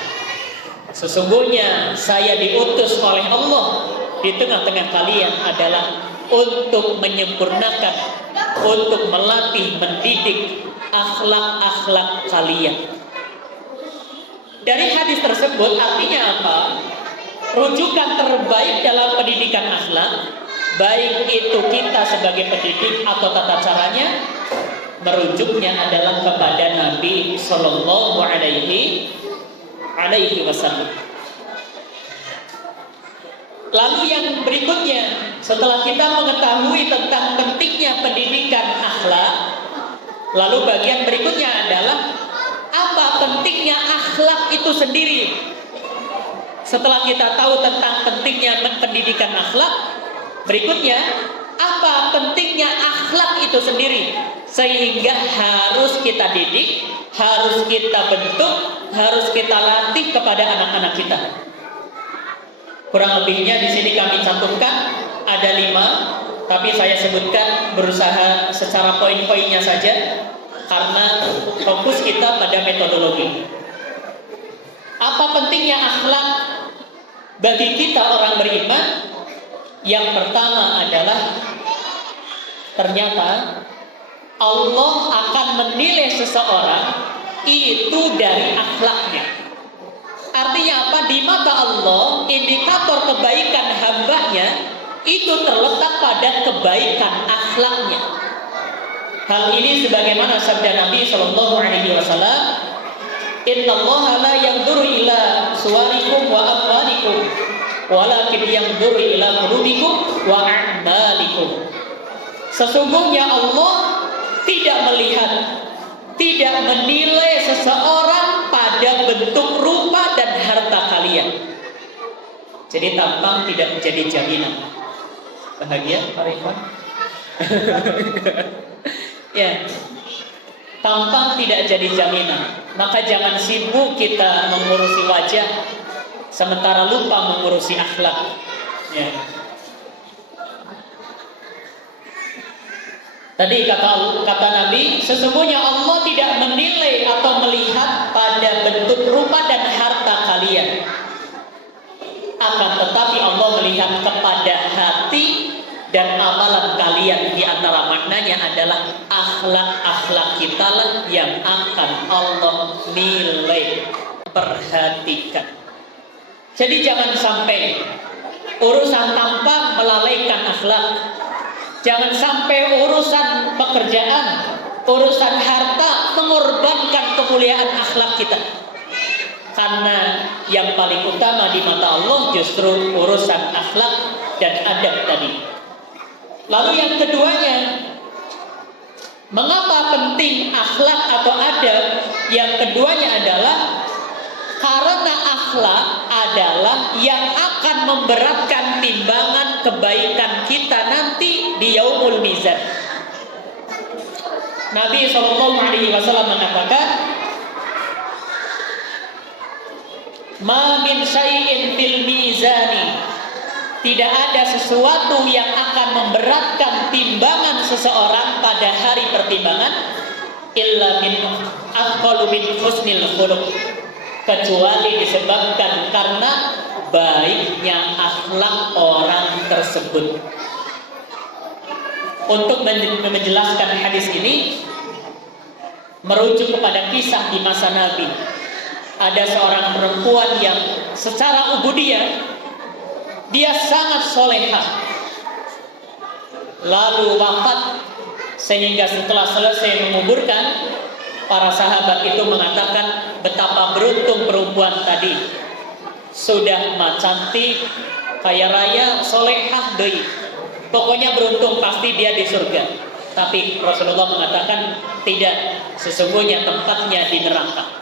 Sesungguhnya saya diutus oleh Allah di tengah-tengah kalian adalah untuk menyempurnakan, untuk melatih, mendidik akhlak-akhlak kalian. Dari hadis tersebut artinya apa? Rujukan terbaik dalam pendidikan akhlak, baik itu kita sebagai pendidik atau tata caranya, merujuknya adalah kepada Nabi Sallallahu Alaihi Wasallam. Lalu yang berikutnya, setelah kita mengetahui tentang pentingnya pendidikan akhlak, lalu bagian berikutnya adalah apa pentingnya akhlak itu sendiri. Setelah kita tahu tentang pentingnya pendidikan pendidikan akhlak. Berikutnya, apa pentingnya akhlak itu sendiri, sehingga harus kita didik, harus kita bentuk, harus kita latih kepada anak-anak kita. Kurang lebihnya di sini kami cantumkan ada 5, tapi saya sebutkan berusaha secara poin-poinnya saja karena fokus kita pada metodologi. Apa pentingnya akhlak bagi kita orang beriman? Yang pertama adalah ternyata Allah akan menilai seseorang itu dari akhlaknya. Artinya apa? Di mata Allah, indikator kebaikan hambanya itu terletak pada kebaikan akhlaknya. Hal ini sebagaimana sabda Nabi Shallallahu Alaihi Wasallam, Innallaha la yanzuru ila suwarikum wa amwalikum, walakin yanzuru ila qulubikum wa a'malikum. Sesungguhnya Allah tidak melihat, tidak menilai seseorang pada bentuk rupa dan harta kalian. Jadi tampang tidak menjadi jaminan bahagia, Pak Ridwan. Ya, tampang tidak jadi jaminan. Maka jangan sibuk kita mengurusi wajah sementara lupa mengurusi akhlak. Ya. Tadi kata Nabi, sesungguhnya Allah tidak menilai atau melihat pada bentuk rupa dan harta kalian. Akan tetapi Allah melihat kepada hati dan amalan kalian. Di antara maknanya adalah akhlak-akhlak kita lah yang akan Allah nilai, perhatikan. Jadi jangan sampai urusan tampang melalaikan akhlak. Jangan sampai urusan pekerjaan, urusan harta mengorbankan kemuliaan akhlak kita. Karena yang paling utama di mata Allah justru urusan akhlak dan adab tadi. Lalu yang keduanya, mengapa penting akhlak atau adab? Yang keduanya adalah karena akhlak adalah yang akan memberatkan timbangan kebaikan kita nanti di yaumul mizan. Nabi SAW mengatakan, Ma min syai'in fil mizani, tidak ada sesuatu yang akan memberatkan timbangan seseorang pada hari pertimbangan illa min afqalu min husnil khuluq, kecuali disebabkan karena baiknya akhlak orang tersebut. Untuk menjelaskan hadis ini merujuk kepada kisah di masa Nabi. Ada seorang perempuan yang secara ubudiyah dia sangat solehah, lalu wafat, sehingga setelah selesai menguburkan, para sahabat itu mengatakan betapa beruntung perempuan tadi, sudah cantik, kaya raya, solehah deui, pokoknya beruntung, pasti dia di surga. Tapi Rasulullah mengatakan tidak, sesungguhnya tempatnya di neraka.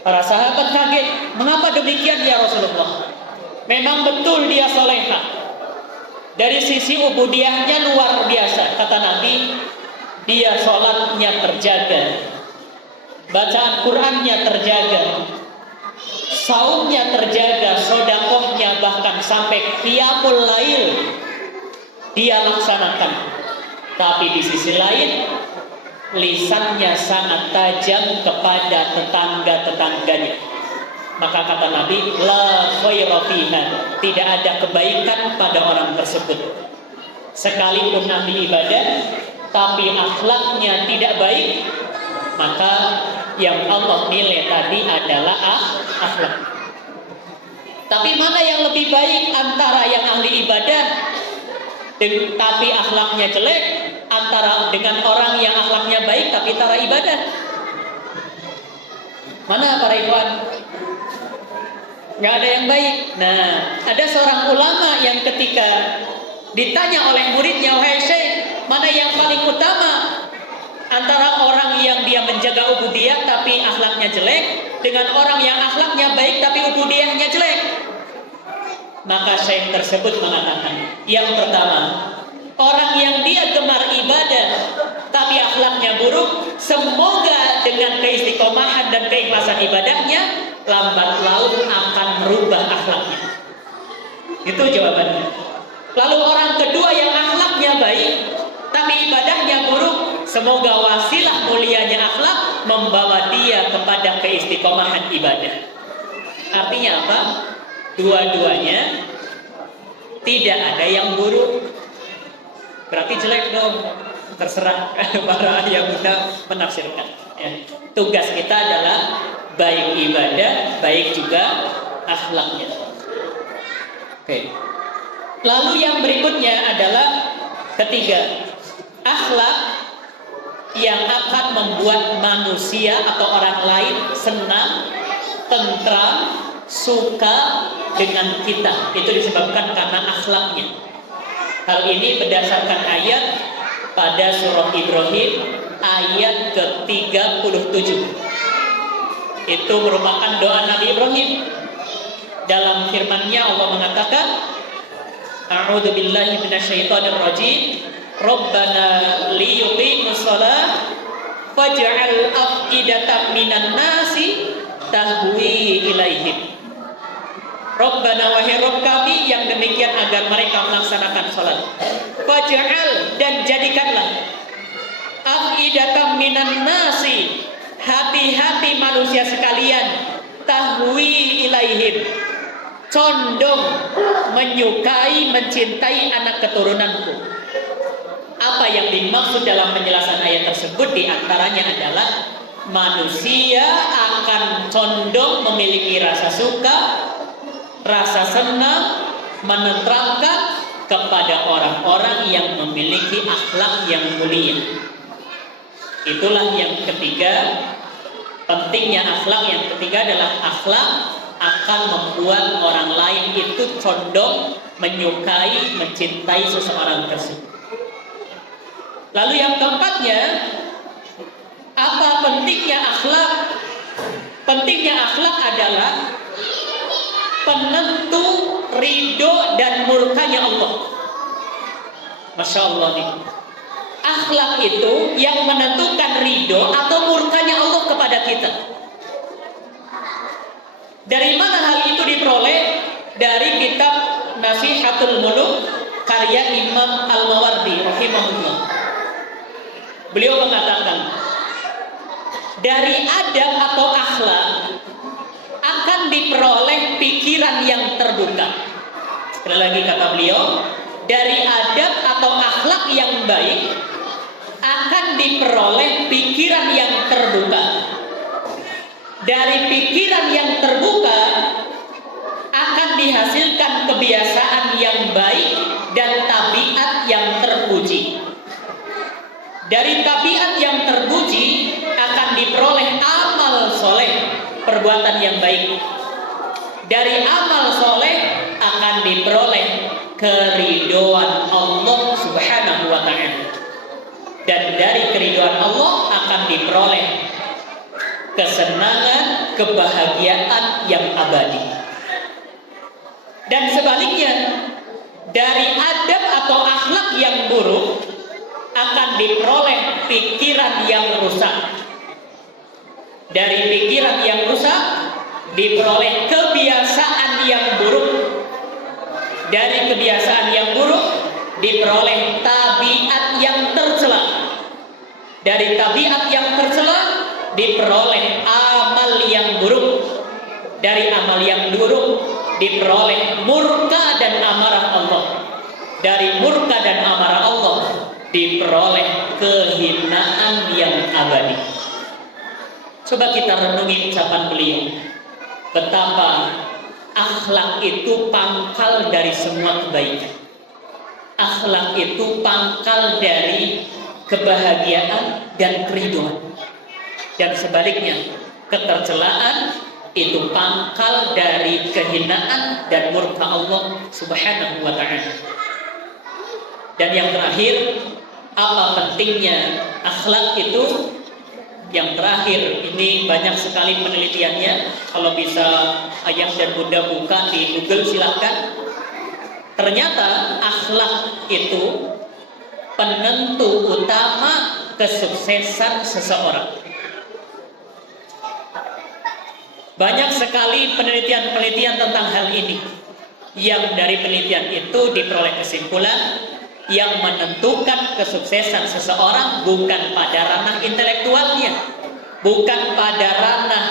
Para sahabat kaget, mengapa demikian ya Rasulullah? Memang betul dia solehah, dari sisi ubudiyahnya luar biasa. Kata Nabi, dia sholatnya terjaga, bacaan Qur'annya terjaga, saumnya terjaga, sodakohnya bahkan sampai qiyamul lail dia laksanakan. Tapi di sisi lain, lisannya sangat tajam kepada tetangga-tetangganya. Maka kata Nabi, la khaira fiha, tidak ada kebaikan pada orang tersebut. Sekalipun ahli ibadah, tapi akhlaknya tidak baik, maka yang Allah nilai tadi adalah akhlak. Tapi mana yang lebih baik antara yang ahli ibadah tapi akhlaknya jelek, antara dengan orang yang akhlaknya baik tapi tara ibadah? Mana para ikhwan? Nggak ada yang baik. Nah, ada seorang ulama yang ketika ditanya oleh muridnya, wahai Syekh, mana yang paling utama antara orang yang dia menjaga ubudiyah tapi akhlaknya jelek dengan orang yang akhlaknya baik tapi ubudiyahnya jelek? Maka syekh tersebut mengatakan, yang pertama, orang yang dia gemar ibadah tapi akhlaknya buruk, semoga dengan keistiqomahan dan keikhlasan ibadahnya lambat laun akan merubah akhlaknya. Itu jawabannya. Lalu orang kedua yang akhlaknya baik tapi ibadahnya buruk, semoga wasilah mulianya akhlak membawa dia kepada keistiqomahan ibadah. Artinya apa? Dua-duanya tidak ada yang buruk. Berarti jelek dong. Terserah para yang muda menafsirkan. Ya. Tugas kita adalah baik ibadah, baik juga akhlaknya. Oke. Lalu yang berikutnya adalah ketiga, akhlak yang akan membuat manusia atau orang lain senang, tentram, suka dengan kita. Itu disebabkan karena akhlaknya. Hal ini berdasarkan ayat pada surah Ibrahim ayat ke-37. Itu merupakan doa Nabi Ibrahim. Dalam firman-Nya Allah mengatakan, A'udzu billahi minasyaitonir rajim. Rabbana liyuqimus shalah faj'al af'idatan minan nasi tahwi ilaihim. Rabbana wahai Rabb kami yang demikian agar mereka melaksanakan salat. Faj'al dan jadikanlah af'idatan minan nasi, hati-hati manusia sekalian, tahwi ilaihim, condong menyukai, mencintai anak keturunanku. Apa yang dimaksud dalam penjelasan ayat tersebut diantaranya adalah manusia akan condong memiliki rasa suka, rasa senang, menenteramkan kepada orang-orang yang memiliki akhlak yang mulia. Itulah yang ketiga. Pentingnya akhlak yang ketiga adalah akhlak akan membuat orang lain itu condong menyukai, mencintai seseorang tersebut. Lalu yang keempatnya, apa pentingnya akhlak? Pentingnya akhlak adalah penentu ridho dan murkanya Allah. Masya Allah nih. Akhlak itu yang menentukan ridho atau murkanya Allah kepada kita. Dari mana hal itu diperoleh? Dari kitab Nasihatul Muluk karya Imam Al-Mawardi rahimahullah. Beliau mengatakan, dari adab atau akhlak akan diperoleh pikiran yang terbuka. Sekali lagi kata beliau, dari adab atau akhlak yang baik akan diperoleh pikiran yang terbuka. Dari pikiran yang terbuka akan dihasilkan kebiasaan yang baik dan tabiat yang terpuji. Dari tabiat yang terpuji akan diperoleh amal soleh, perbuatan yang baik. Dari amal soleh akan diperoleh keridhaan Allah Subhanahu wa ta'ala. Dan dari keridhaan Allah akan diperoleh kesenangan, kebahagiaan yang abadi. Dan sebaliknya, dari adab atau akhlak yang buruk akan diperoleh pikiran yang rusak. Dari pikiran yang rusak diperoleh kebiasaan yang buruk. Dari kebiasaan yang buruk diperoleh tabiat yang tercela. Dari tabiat yang tercela diperoleh amal yang buruk. Dari amal yang buruk diperoleh murka dan amarah Allah. Dari murka dan amarah Allah diperoleh kehinaan yang abadi. Coba kita renungi ucapan beliau. Betapa akhlak itu pangkal dari semua kebaikan. Akhlak itu pangkal dari kebahagiaan dan keridhaan. Dan sebaliknya, ketercelaan itu pangkal dari kehinaan dan murka Allah Subhanahu wa ta'ala. Dan yang terakhir, apa pentingnya akhlak itu? Yang terakhir, ini banyak sekali penelitiannya. Kalau bisa ayah dan bunda buka di Google silahkan. Ternyata akhlak itu penentu utama kesuksesan seseorang. Banyak sekali penelitian-penelitian tentang hal ini, yang dari penelitian itu diperoleh kesimpulan yang menentukan kesuksesan seseorang bukan pada ranah intelektualnya, bukan pada ranah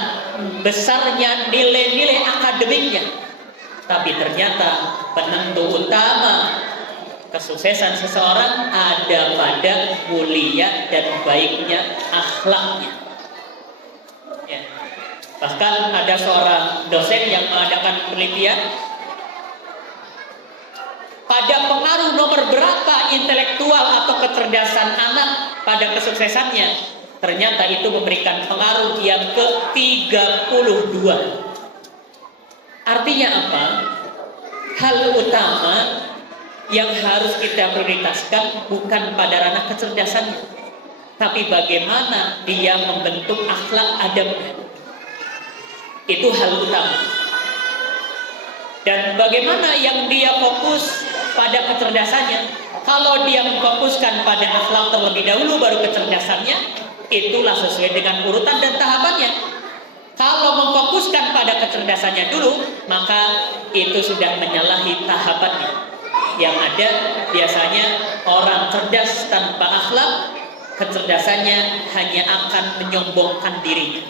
besarnya nilai-nilai akademiknya, tapi ternyata penentu utama kesuksesan seseorang ada pada mulia dan baiknya akhlaknya. Ya. Bahkan ada seorang dosen yang mengadakan penelitian pada pengaruh nomor berapa intelektual atau kecerdasan anak pada kesuksesannya. Ternyata itu memberikan pengaruh yang ke-32. Artinya apa? Hal utama yang harus kita prioritaskan bukan pada ranah kecerdasannya, tapi bagaimana dia membentuk akhlak adabnya. Itu hal utama. Dan bagaimana yang dia fokus pada kecerdasannya. Kalau dia memfokuskan pada akhlak terlebih dahulu baru kecerdasannya, itulah sesuai dengan urutan dan tahapannya. Kalau memfokuskan pada kecerdasannya dulu, maka itu sudah menyalahi tahapannya. Yang ada biasanya orang cerdas tanpa akhlak, kecerdasannya hanya akan menyombongkan dirinya.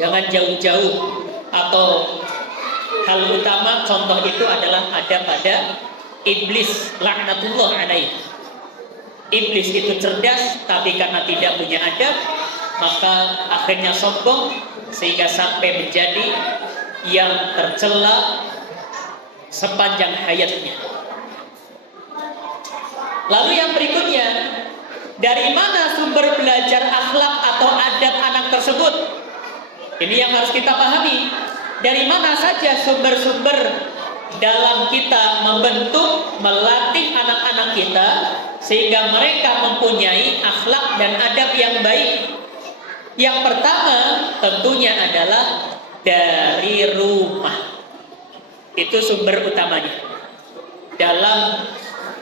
Jangan jauh-jauh, atau hal utama contoh itu adalah ada pada iblis, laknatullah alaih. Iblis itu cerdas, tapi karena tidak punya adab, maka akhirnya sombong sehingga sampai menjadi yang tercela sepanjang hayatnya. Lalu yang berikutnya, dari mana sumber belajar akhlak atau adab anak tersebut? Ini yang harus kita pahami. Dari mana saja sumber-sumber dalam kita membentuk, melatih anak-anak kita sehingga mereka mempunyai akhlak dan adab yang baik? Yang pertama tentunya adalah dari rumah. Itu sumber utamanya dalam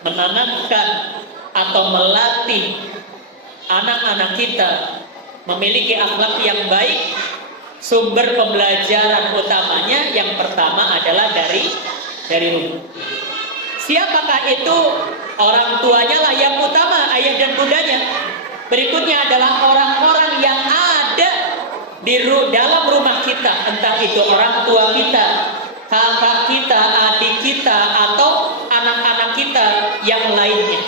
menanamkan atau melatih anak-anak kita memiliki akhlak yang baik. Sumber pembelajaran utamanya yang pertama adalah dari rumah. Siapakah itu? Orang tuanya lah yang utama, ayah dan bundanya. Berikutnya adalah orang-orang yang ada di dalam rumah kita, entah itu orang tua kita, kakak kita, adik kita, atau anak-anak kita yang lainnya.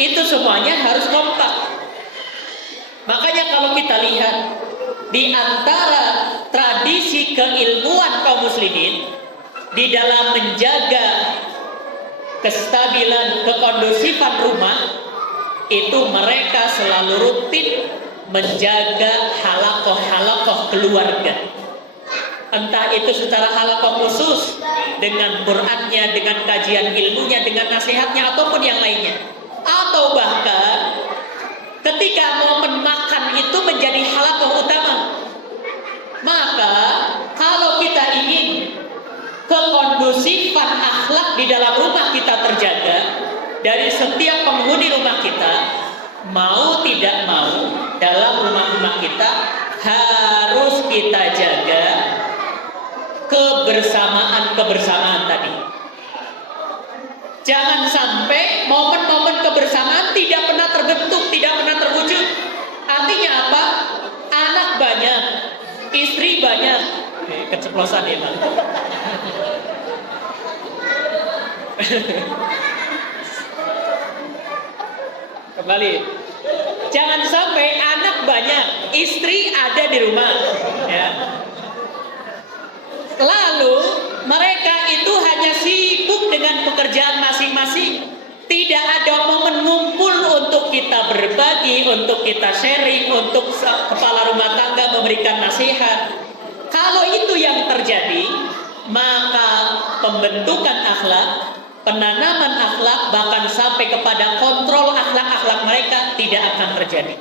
Itu semuanya harus kompak. Makanya kalau kita lihat di antara tradisi keilmuan kaum muslimin di dalam menjaga kestabilan, kekondusifan rumah, itu mereka selalu rutin menjaga halakoh-halakoh keluarga. Entah itu secara halakoh khusus dengan Qur'annya, dengan kajian ilmunya, dengan nasihatnya, ataupun yang lainnya. Atau bahkan ketika momen makan itu menjadi halakoh utama. Maka kalau kita ingin kekondusifan akhlak di dalam rumah kita terjaga dari setiap penghuni rumah kita, mau tidak mau dalam rumah-rumah kita harus kita jaga kebersamaan tadi. Jangan sampai momen-momen kebersamaan tidak pernah terbentuk, tidak pernah terwujud. Artinya apa? Anak banyak, istri banyak. Keceplosan ya, Pak. Kembali. Jangan sampai anak banyak, istri ada di rumah. Ya. Lalu mereka itu hanya sibuk dengan pekerjaan masing-masing. Tidak ada momen ngumpul untuk kita berbagi, untuk kita sharing, untuk kepala rumah tangga memberikan nasihat. Kalau itu yang terjadi, maka pembentukan akhlak, penanaman akhlak, bahkan sampai kepada kontrol akhlak-akhlak mereka tidak akan terjadi.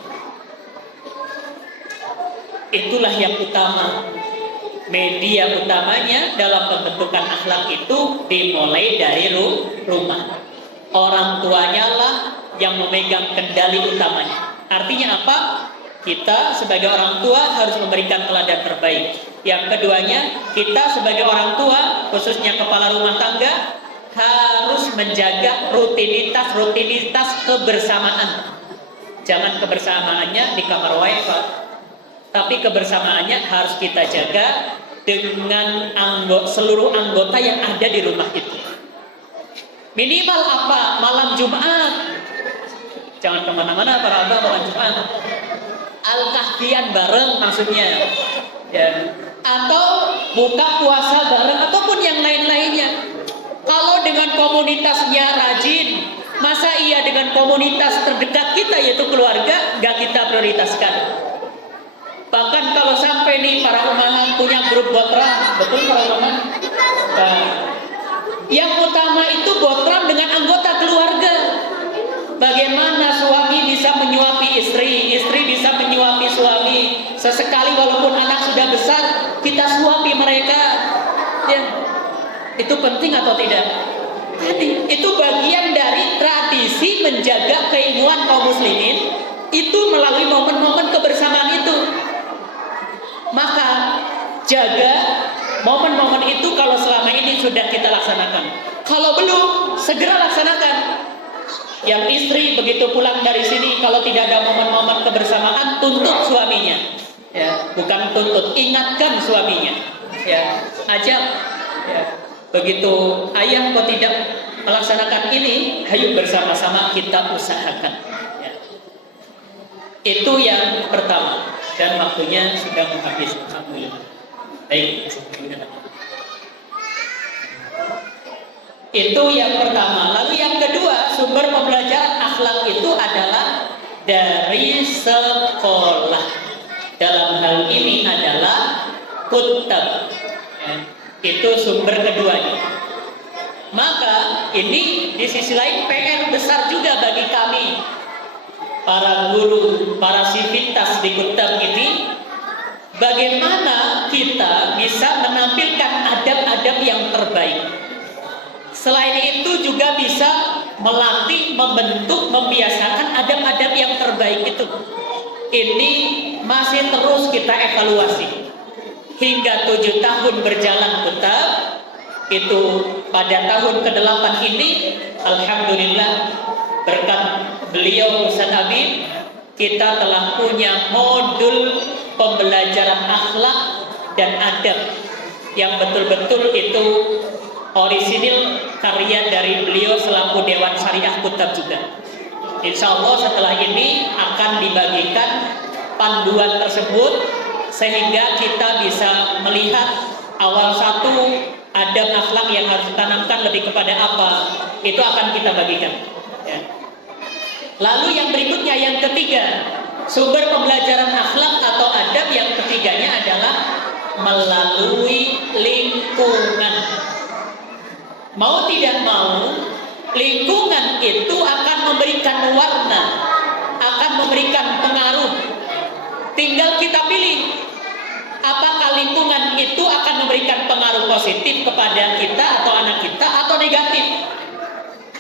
Itulah yang utama. media utamanya dalam pembentukan akhlak itu dimulai dari rumah. Orang tuanya lah yang memegang kendali utamanya. Artinya apa? Kita sebagai orang tua harus memberikan teladan terbaik. Yang keduanya, kita sebagai orang tua, khususnya kepala rumah tangga, harus menjaga rutinitas kebersamaan. Jangan kebersamaannya di kamar wifi, tapi kebersamaannya harus kita jaga dengan seluruh anggota yang ada di rumah itu. Minimal apa? Malam Jumat. Jangan kemana-mana para abah malam Jumat. Al-Kahfian bareng maksudnya. Ya. Atau buka puasa bareng ataupun yang lain-lainnya. Kalau dengan komunitasnya rajin, masa iya dengan komunitas terdekat kita yaitu keluarga gak kita prioritaskan? Bahkan kalau sampai nih para umahan punya grup botram, betul para umahan? Yang utama itu botram dengan anggota keluarga. Bagaimana suami bisa menyuapi istri, istri bisa menyuapi suami. Sesekali walaupun anak sudah besar, kita suapi mereka. Ya, itu penting atau tidak? Tadi itu bagian dari tradisi menjaga keilmuan kaum muslimin itu melalui momen-momen kebersamaan itu. Maka jaga momen-momen itu kalau selama ini sudah kita laksanakan. Kalau belum, segera laksanakan. Yang istri begitu pulang dari sini kalau tidak ada momen-momen kebersamaan, tuntut suaminya. Ya, bukan tuntut, ingatkan suaminya. Ya, ajak. Ya. Begitu ayah kok tidak melaksanakan ini, ayo bersama-sama kita usahakan. Ya. Itu yang pertama. Dan waktunya sudah habis. Alhamdulillah. Baik. Itu yang pertama. Lalu yang kedua, sumber pembelajaran akhlak itu adalah dari sekolah. Dalam hal ini adalah kutab. Itu sumber keduanya. Maka ini di sisi lain PR besar juga bagi kami, para guru, para sivitas di kutab ini, bagaimana kita bisa menampilkan adab-adab yang terbaik. Selain itu juga bisa melatih, membentuk, membiasakan adab-adab yang terbaik itu. Ini masih terus kita evaluasi. Hingga 7 tahun berjalan kutab, itu pada tahun ke-8 ini, alhamdulillah berkat beliau Ustaz Habib, kita telah punya modul pembelajaran akhlak dan adab yang betul-betul itu orisinil karya dari beliau selaku Dewan Syariah Kutab juga. Insya Allah setelah ini akan dibagikan panduan tersebut sehingga kita bisa melihat awal satu adab akhlak yang harus ditanamkan lebih kepada apa, itu akan kita bagikan. Ya. Lalu yang berikutnya, yang ketiga, sumber pembelajaran akhlak atau adab yang ketiganya adalah melalui lingkungan. Mau tidak mau, lingkungan itu akan memberikan warna, akan memberikan pengaruh. Tinggal kita pilih, apakah lingkungan itu akan memberikan pengaruh positif kepada kita atau anak kita atau negatif.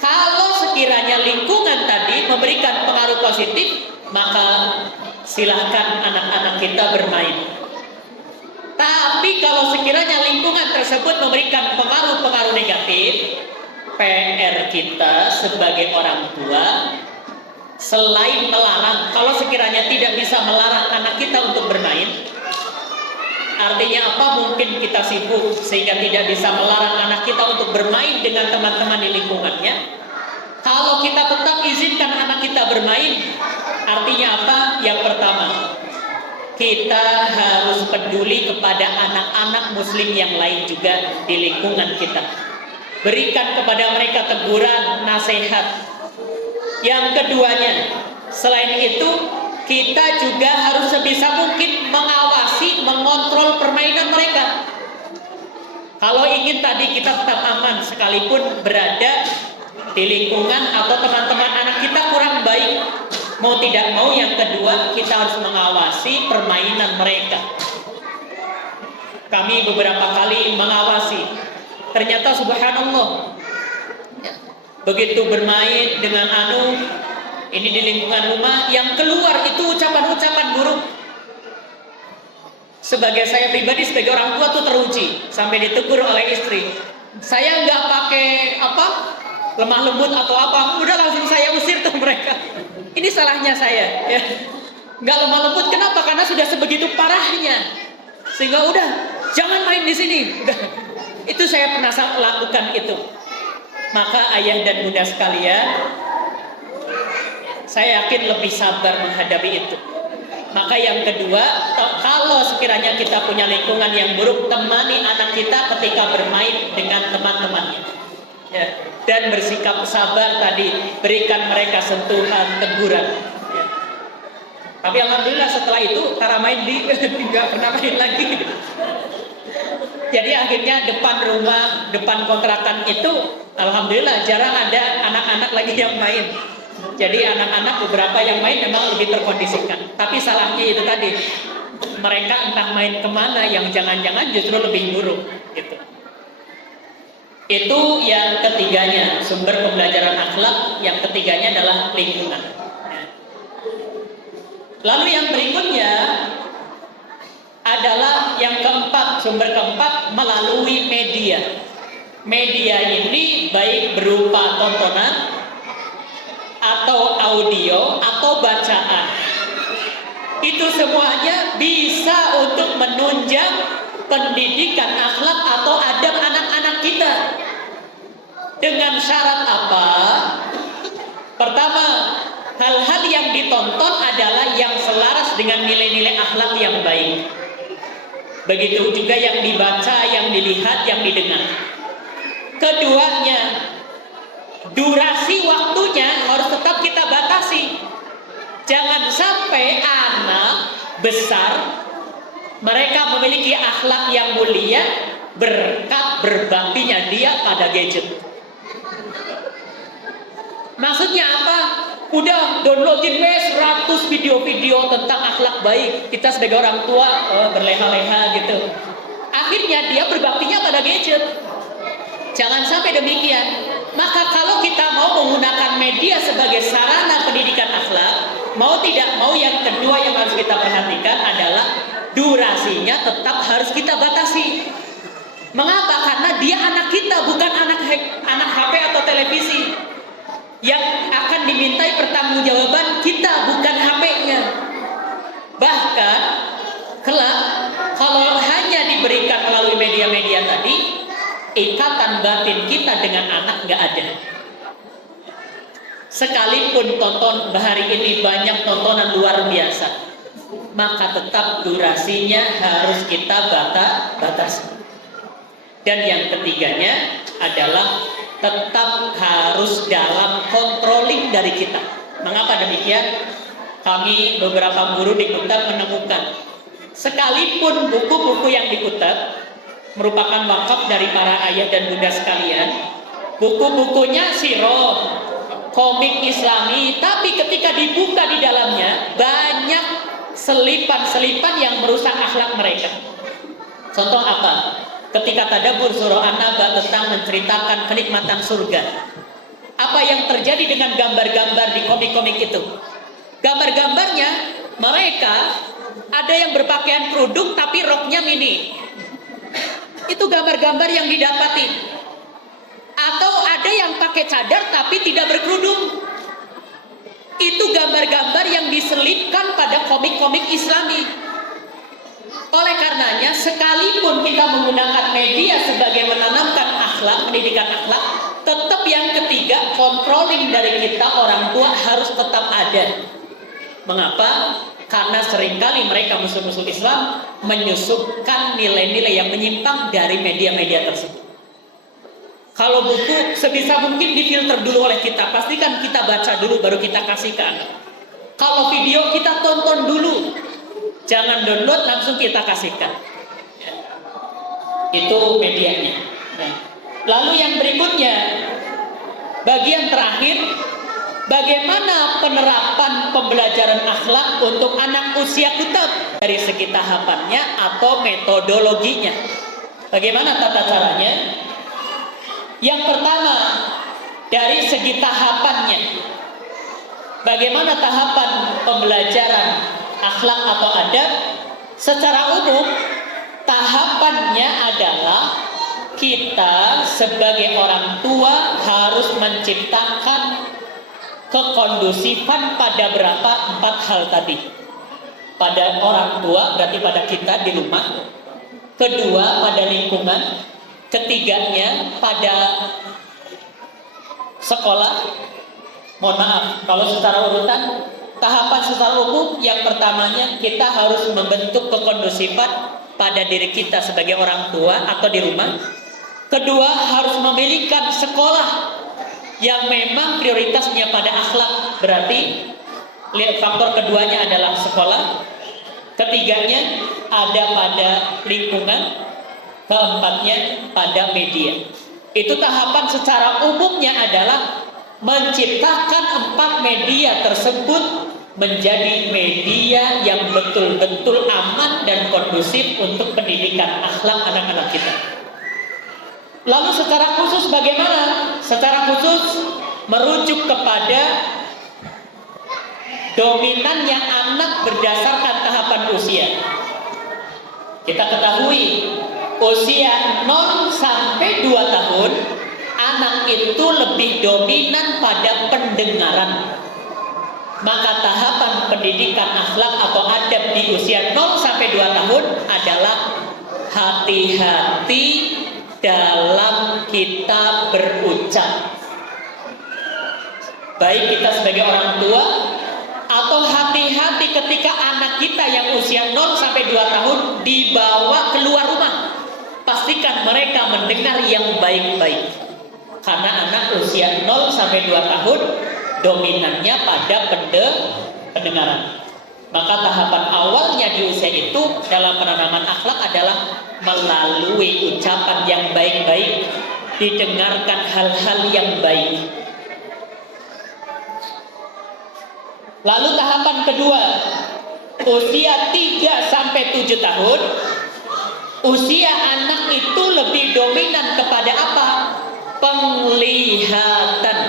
Kalau sekiranya lingkungan tadi memberikan pengaruh positif, maka silahkan anak-anak kita bermain. Tapi kalau sekiranya lingkungan tersebut memberikan pengaruh-pengaruh negatif, PR kita sebagai orang tua, selain melarang, kalau sekiranya tidak bisa melarang anak kita untuk bermain, artinya apa? Mungkin kita sibuk sehingga tidak bisa melarang anak kita untuk bermain dengan teman-teman di lingkungannya. Kalau kita tetap izinkan anak kita bermain, artinya apa? Yang pertama, kita harus peduli kepada anak-anak muslim yang lain juga di lingkungan kita. Berikan kepada mereka teguran, nasihat. Yang keduanya, selain itu, kita juga harus sebisa mungkin mengawasi, mengontrol permainan mereka. Kalau ingin tadi kita tetap aman, sekalipun berada di lingkungan atau teman-teman anak kita kurang baik, mau tidak mau yang kedua kita harus mengawasi permainan mereka. kami beberapa kali mengawasi. Ternyata subhanallah, begitu bermain dengan ini di lingkungan rumah, yang keluar itu ucapan-ucapan buruk. Sebagai saya pribadi, sebagai orang tua tuh teruji, sampai ditegur oleh istri. Saya nggak pakai lemah lembut atau apa, udah langsung saya usir tuh mereka. Ini salahnya saya, ya. Nggak lemah lembut, kenapa? Karena sudah sebegitu parahnya, sehingga udah jangan main di sini. Udah. Itu saya pernah lakukan itu. Maka ayah dan bunda sekalian, saya yakin lebih sabar menghadapi itu. Maka yang kedua, kalau sekiranya kita punya lingkungan yang buruk, temani anak kita ketika bermain dengan teman-temannya, ya. Dan bersikap sabar tadi, berikan mereka sentuhan, teguran, ya. Tapi alhamdulillah setelah itu cara main nggak pernah main lagi. Jadi akhirnya depan rumah, depan kontrakan itu, alhamdulillah jarang ada anak-anak lagi yang main. Jadi anak-anak beberapa yang main memang lebih terkondisikan. Tapi salahnya itu tadi, mereka entah main kemana yang jangan-jangan justru lebih buruk gitu. Itu yang ketiganya, sumber pembelajaran akhlak. Yang ketiganya adalah lingkungan. Lalu yang berikutnya adalah yang keempat, sumber keempat melalui media. Media ini baik berupa tontonan atau audio atau bacaan. Itu semuanya bisa untuk menunjang pendidikan akhlak atau adab anak-anak kita. Dengan syarat apa? Pertama, hal-hal yang ditonton adalah yang selaras dengan nilai-nilai akhlak yang baik. Begitu juga yang dibaca, yang dilihat, yang didengar. Keduanya, durasi waktunya harus tetap kita batasi. Jangan sampai anak besar mereka memiliki akhlak yang mulia berkat berbaktinya dia pada gadget. Maksudnya apa? Udah downloadin 100 video-video tentang akhlak baik. Kita sebagai orang tua berleha-leha gitu. Akhirnya dia berbaktinya pada gadget. Jangan sampai demikian. Maka kalau kita mau menggunakan media sebagai sarana pendidikan akhlak, mau tidak mau yang kedua yang harus kita perhatikan adalah durasinya tetap harus kita batasi. Mengapa? Karena dia anak kita, bukan anak HP atau televisi. Yang akan dimintai pertanggungjawaban kita, bukan HP-nya. Bahkan kelak kalau hanya diberikan melalui media-media tadi, ikatan batin kita dengan anak nggak ada. Sekalipun tonton hari ini banyak tontonan luar biasa, maka tetap durasinya harus kita batasi. Dan yang ketiganya adalah tetap harus dalam controlling dari kita. Mengapa demikian? Kami beberapa guru di Kutab menemukan, sekalipun buku-buku yang dikutab merupakan wakaf dari para ayah dan bunda sekalian, buku-bukunya sirah, komik Islami, tapi ketika dibuka di dalamnya banyak selipan-selipan yang merusak akhlak mereka. Contoh apa? Ketika tadabbur surah An-Naba tentang menceritakan kenikmatan surga, apa yang terjadi dengan gambar-gambar di komik-komik itu? Gambar-gambarnya mereka ada yang berpakaian kerudung tapi roknya mini. Itu gambar-gambar yang didapati. Atau ada yang pakai cadar tapi tidak berkerudung. Itu gambar-gambar yang diselipkan pada komik-komik Islami. Oleh karenanya, sekalipun kita menggunakan media sebagai menanamkan akhlak, pendidikan akhlak, tetap yang ketiga, controlling dari kita orang tua harus tetap ada. Mengapa? Karena seringkali mereka musuh-musuh Islam menyusupkan nilai-nilai yang menyimpang dari media-media tersebut. Kalau buku sebisa mungkin difilter dulu oleh kita, pastikan kita baca dulu baru kita kasih ke anak. Kalau video kita tonton dulu, jangan download langsung kita kasihkan. Itu medianya. Lalu yang berikutnya, bagian terakhir bagaimana penerapan pembelajaran akhlak untuk anak usia kutab dari segi tahapannya atau metodologinya? Bagaimana tata caranya? Yang pertama, dari segi tahapannya. Bagaimana tahapan pembelajaran akhlak atau adab? Secara umum, tahapannya adalah kita sebagai orang tua harus menciptakan kekondusifan pada berapa 4 hal tadi. Pada orang tua berarti pada kita di rumah, kedua pada lingkungan, ketiganya pada sekolah. Mohon maaf kalau secara urutan tahapan secara umum, yang pertamanya kita harus membentuk kekondusifan pada diri kita sebagai orang tua atau di rumah. Kedua, harus memilihkan sekolah yang memang prioritasnya pada akhlak, berarti faktor keduanya adalah sekolah. Ketiganya ada pada lingkungan. Keempatnya pada media. Itu tahapan secara umumnya adalah menciptakan 4 media tersebut menjadi media yang betul-betul aman dan kondusif untuk pendidikan akhlak anak-anak kita. Lalu secara khusus bagaimana? Secara khusus merujuk kepada dominannya anak berdasarkan tahapan usia. Kita ketahui usia 0 sampai 2 tahun anak itu lebih dominan pada pendengaran. Maka tahapan pendidikan akhlak atau adab di usia 0 sampai 2 tahun adalah hati-hati dalam kita berucap. Baik kita sebagai orang tua atau hati-hati ketika anak kita yang usia 0 sampai 2 tahun dibawa keluar rumah. Pastikan mereka mendengar yang baik-baik. Karena anak usia 0 sampai 2 tahun dominannya pada pendengaran. Maka tahapan awalnya di usia itu dalam penanaman akhlak adalah melalui ucapan yang baik-baik, didengarkan hal-hal yang baik. Lalu tahapan kedua, usia 3 sampai 7 tahun, usia anak itu lebih dominan kepada apa? Penglihatan.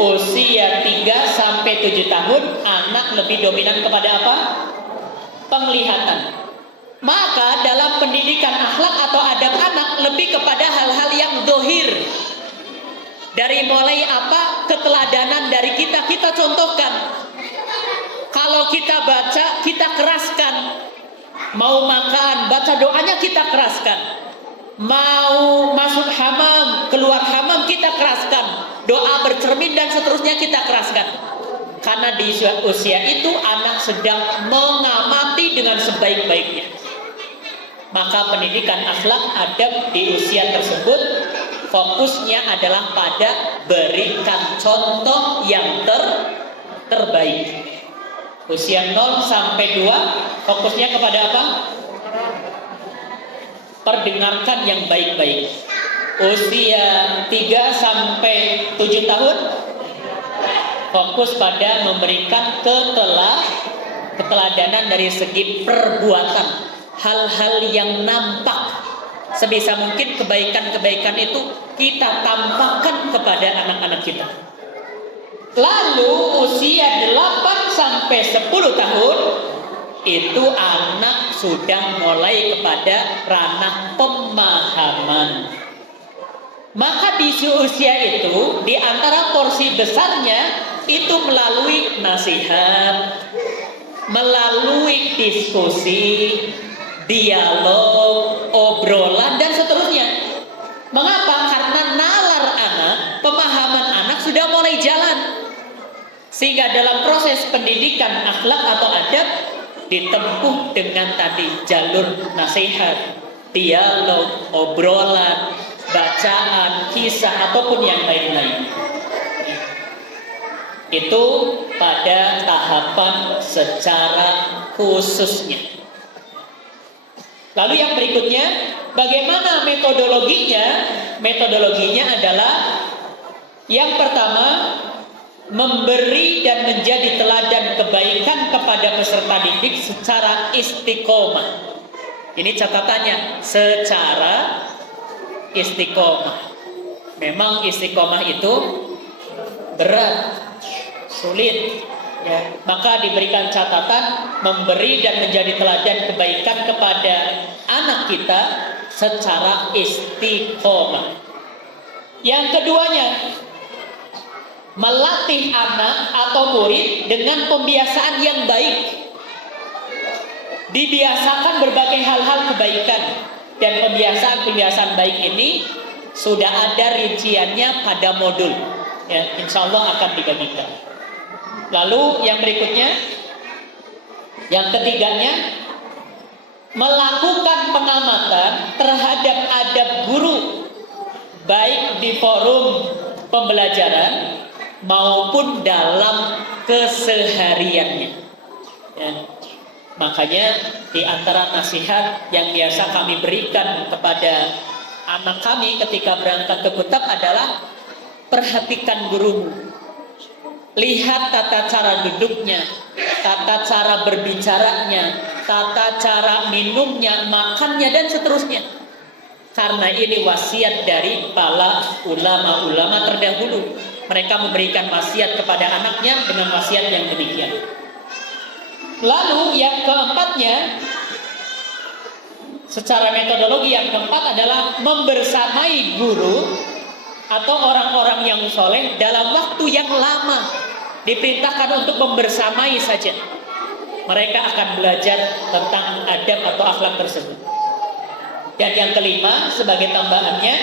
Usia 3 sampai 7 tahun anak lebih dominan kepada apa? Penglihatan. Maka dalam pendidikan akhlak atau adab anak lebih kepada hal-hal yang dohir. Dari mulai apa? Keteladanan dari kita contohkan. Kalau kita baca, kita keraskan. Mau makan, baca doanya kita keraskan. Mau masuk hamam, keluar hamam kita keraskan. Doa bercermin dan seterusnya kita keraskan. Karena di usia itu anak sedang mengamati dengan sebaik-baiknya. Maka pendidikan akhlak adab di usia tersebut fokusnya adalah pada berikan contoh yang terbaik. Usia 0 sampai 2 fokusnya kepada apa? Perdengarkan yang baik-baik. Usia 3 sampai 7 tahun fokus pada memberikan keteladanan dari segi perbuatan, hal-hal yang nampak. Sebisa mungkin kebaikan-kebaikan itu kita tampakkan kepada anak-anak kita. Lalu usia 8 sampai 10 tahun itu anak sudah mulai kepada ranah pemahaman. Maka di usia itu, di antara porsi besarnya itu melalui nasihat, melalui diskusi, dialog, obrolan dan seterusnya. Mengapa? Karena nalar anak, pemahaman anak sudah mulai jalan. Sehingga dalam proses pendidikan akhlak atau adab ditempuh dengan tadi jalur nasihat, dialog, obrolan, bacaan, kisah ataupun yang lain-lain. Itu pada tahapan secara khususnya. Lalu yang berikutnya, bagaimana metodologinya? Metodologinya adalah Yang pertama, memberi dan menjadi teladan kebaikan kepada peserta didik secara istiqomah. Ini catatannya, secara istiqomah. Memang istiqomah itu berat, sulit, ya. Maka diberikan catatan memberi dan menjadi teladan kebaikan kepada anak kita secara istiqomah. Yang keduanya, melatih anak atau murid dengan pembiasaan yang baik. Dibiasakan berbagai hal-hal kebaikan, dan pembiasaan baik ini sudah ada rinciannya pada modul, ya, insya Allah akan dibagikan. Lalu yang berikutnya, yang ketiganya, melakukan pengamatan terhadap adab guru, baik di forum pembelajaran maupun dalam kesehariannya, ya. Makanya di antara nasihat yang biasa kami berikan kepada anak kami ketika berangkat ke Kutab adalah perhatikan gurumu. Lihat tata cara duduknya, tata cara berbicaranya, tata cara minumnya, makannya, dan seterusnya. Karena ini wasiat dari para ulama-ulama terdahulu. Mereka memberikan wasiat kepada anaknya dengan wasiat yang demikian. Lalu yang keempatnya, secara metodologi yang keempat adalah membersamai guru atau orang-orang yang soleh dalam waktu yang lama. Diperintahkan untuk membersamai saja. Mereka akan belajar tentang adab atau akhlak tersebut. Dan yang kelima, sebagai tambahannya,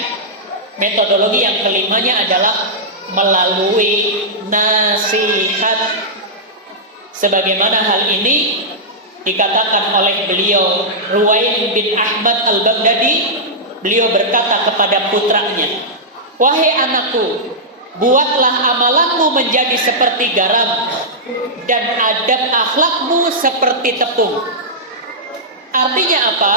metodologi yang kelimanya adalah melalui nasihat. Sebagaimana hal ini dikatakan oleh beliau Ruwain bin Ahmad al-Baghdadi. Beliau berkata kepada putranya, "Wahai anakku, buatlah amalanmu menjadi seperti garam dan adab akhlakmu seperti tepung." Artinya apa?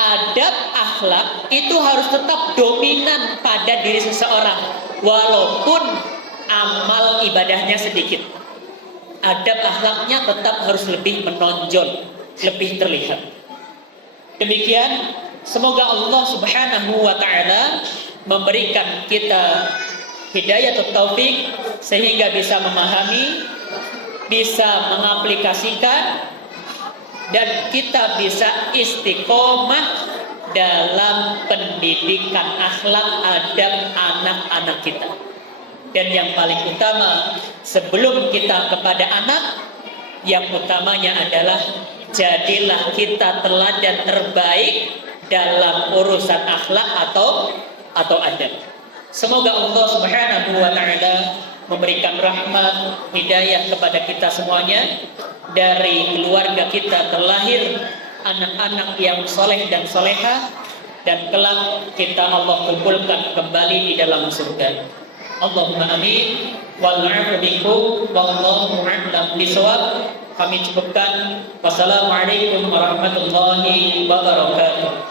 Adab akhlak itu harus tetap dominan pada diri seseorang, walaupun amal ibadahnya sedikit. Adab akhlaknya tetap harus lebih menonjol, lebih terlihat. Demikian, semoga Allah Subhanahu wa ta'ala memberikan kita hidayah atau taufik sehingga bisa memahami, bisa mengaplikasikan, dan kita bisa istiqomah dalam pendidikan akhlak adab anak-anak kita. Dan yang paling utama, sebelum kita kepada anak, yang utamanya adalah jadilah kita teladan terbaik dalam urusan akhlak atau adab. Semoga Allah Subhanahu wa ta'ala memberikan rahmat, hidayah kepada kita semuanya. Dari keluarga kita terlahir anak-anak yang soleh dan soleha, dan kelak kita Allah kumpulkan kembali di dalam surga. Allahumma amin. Wal'afu bikum wallahu a'lam bishawab. Kami cukupkan. Wassalamualaikum warahmatullahi wabarakatuh.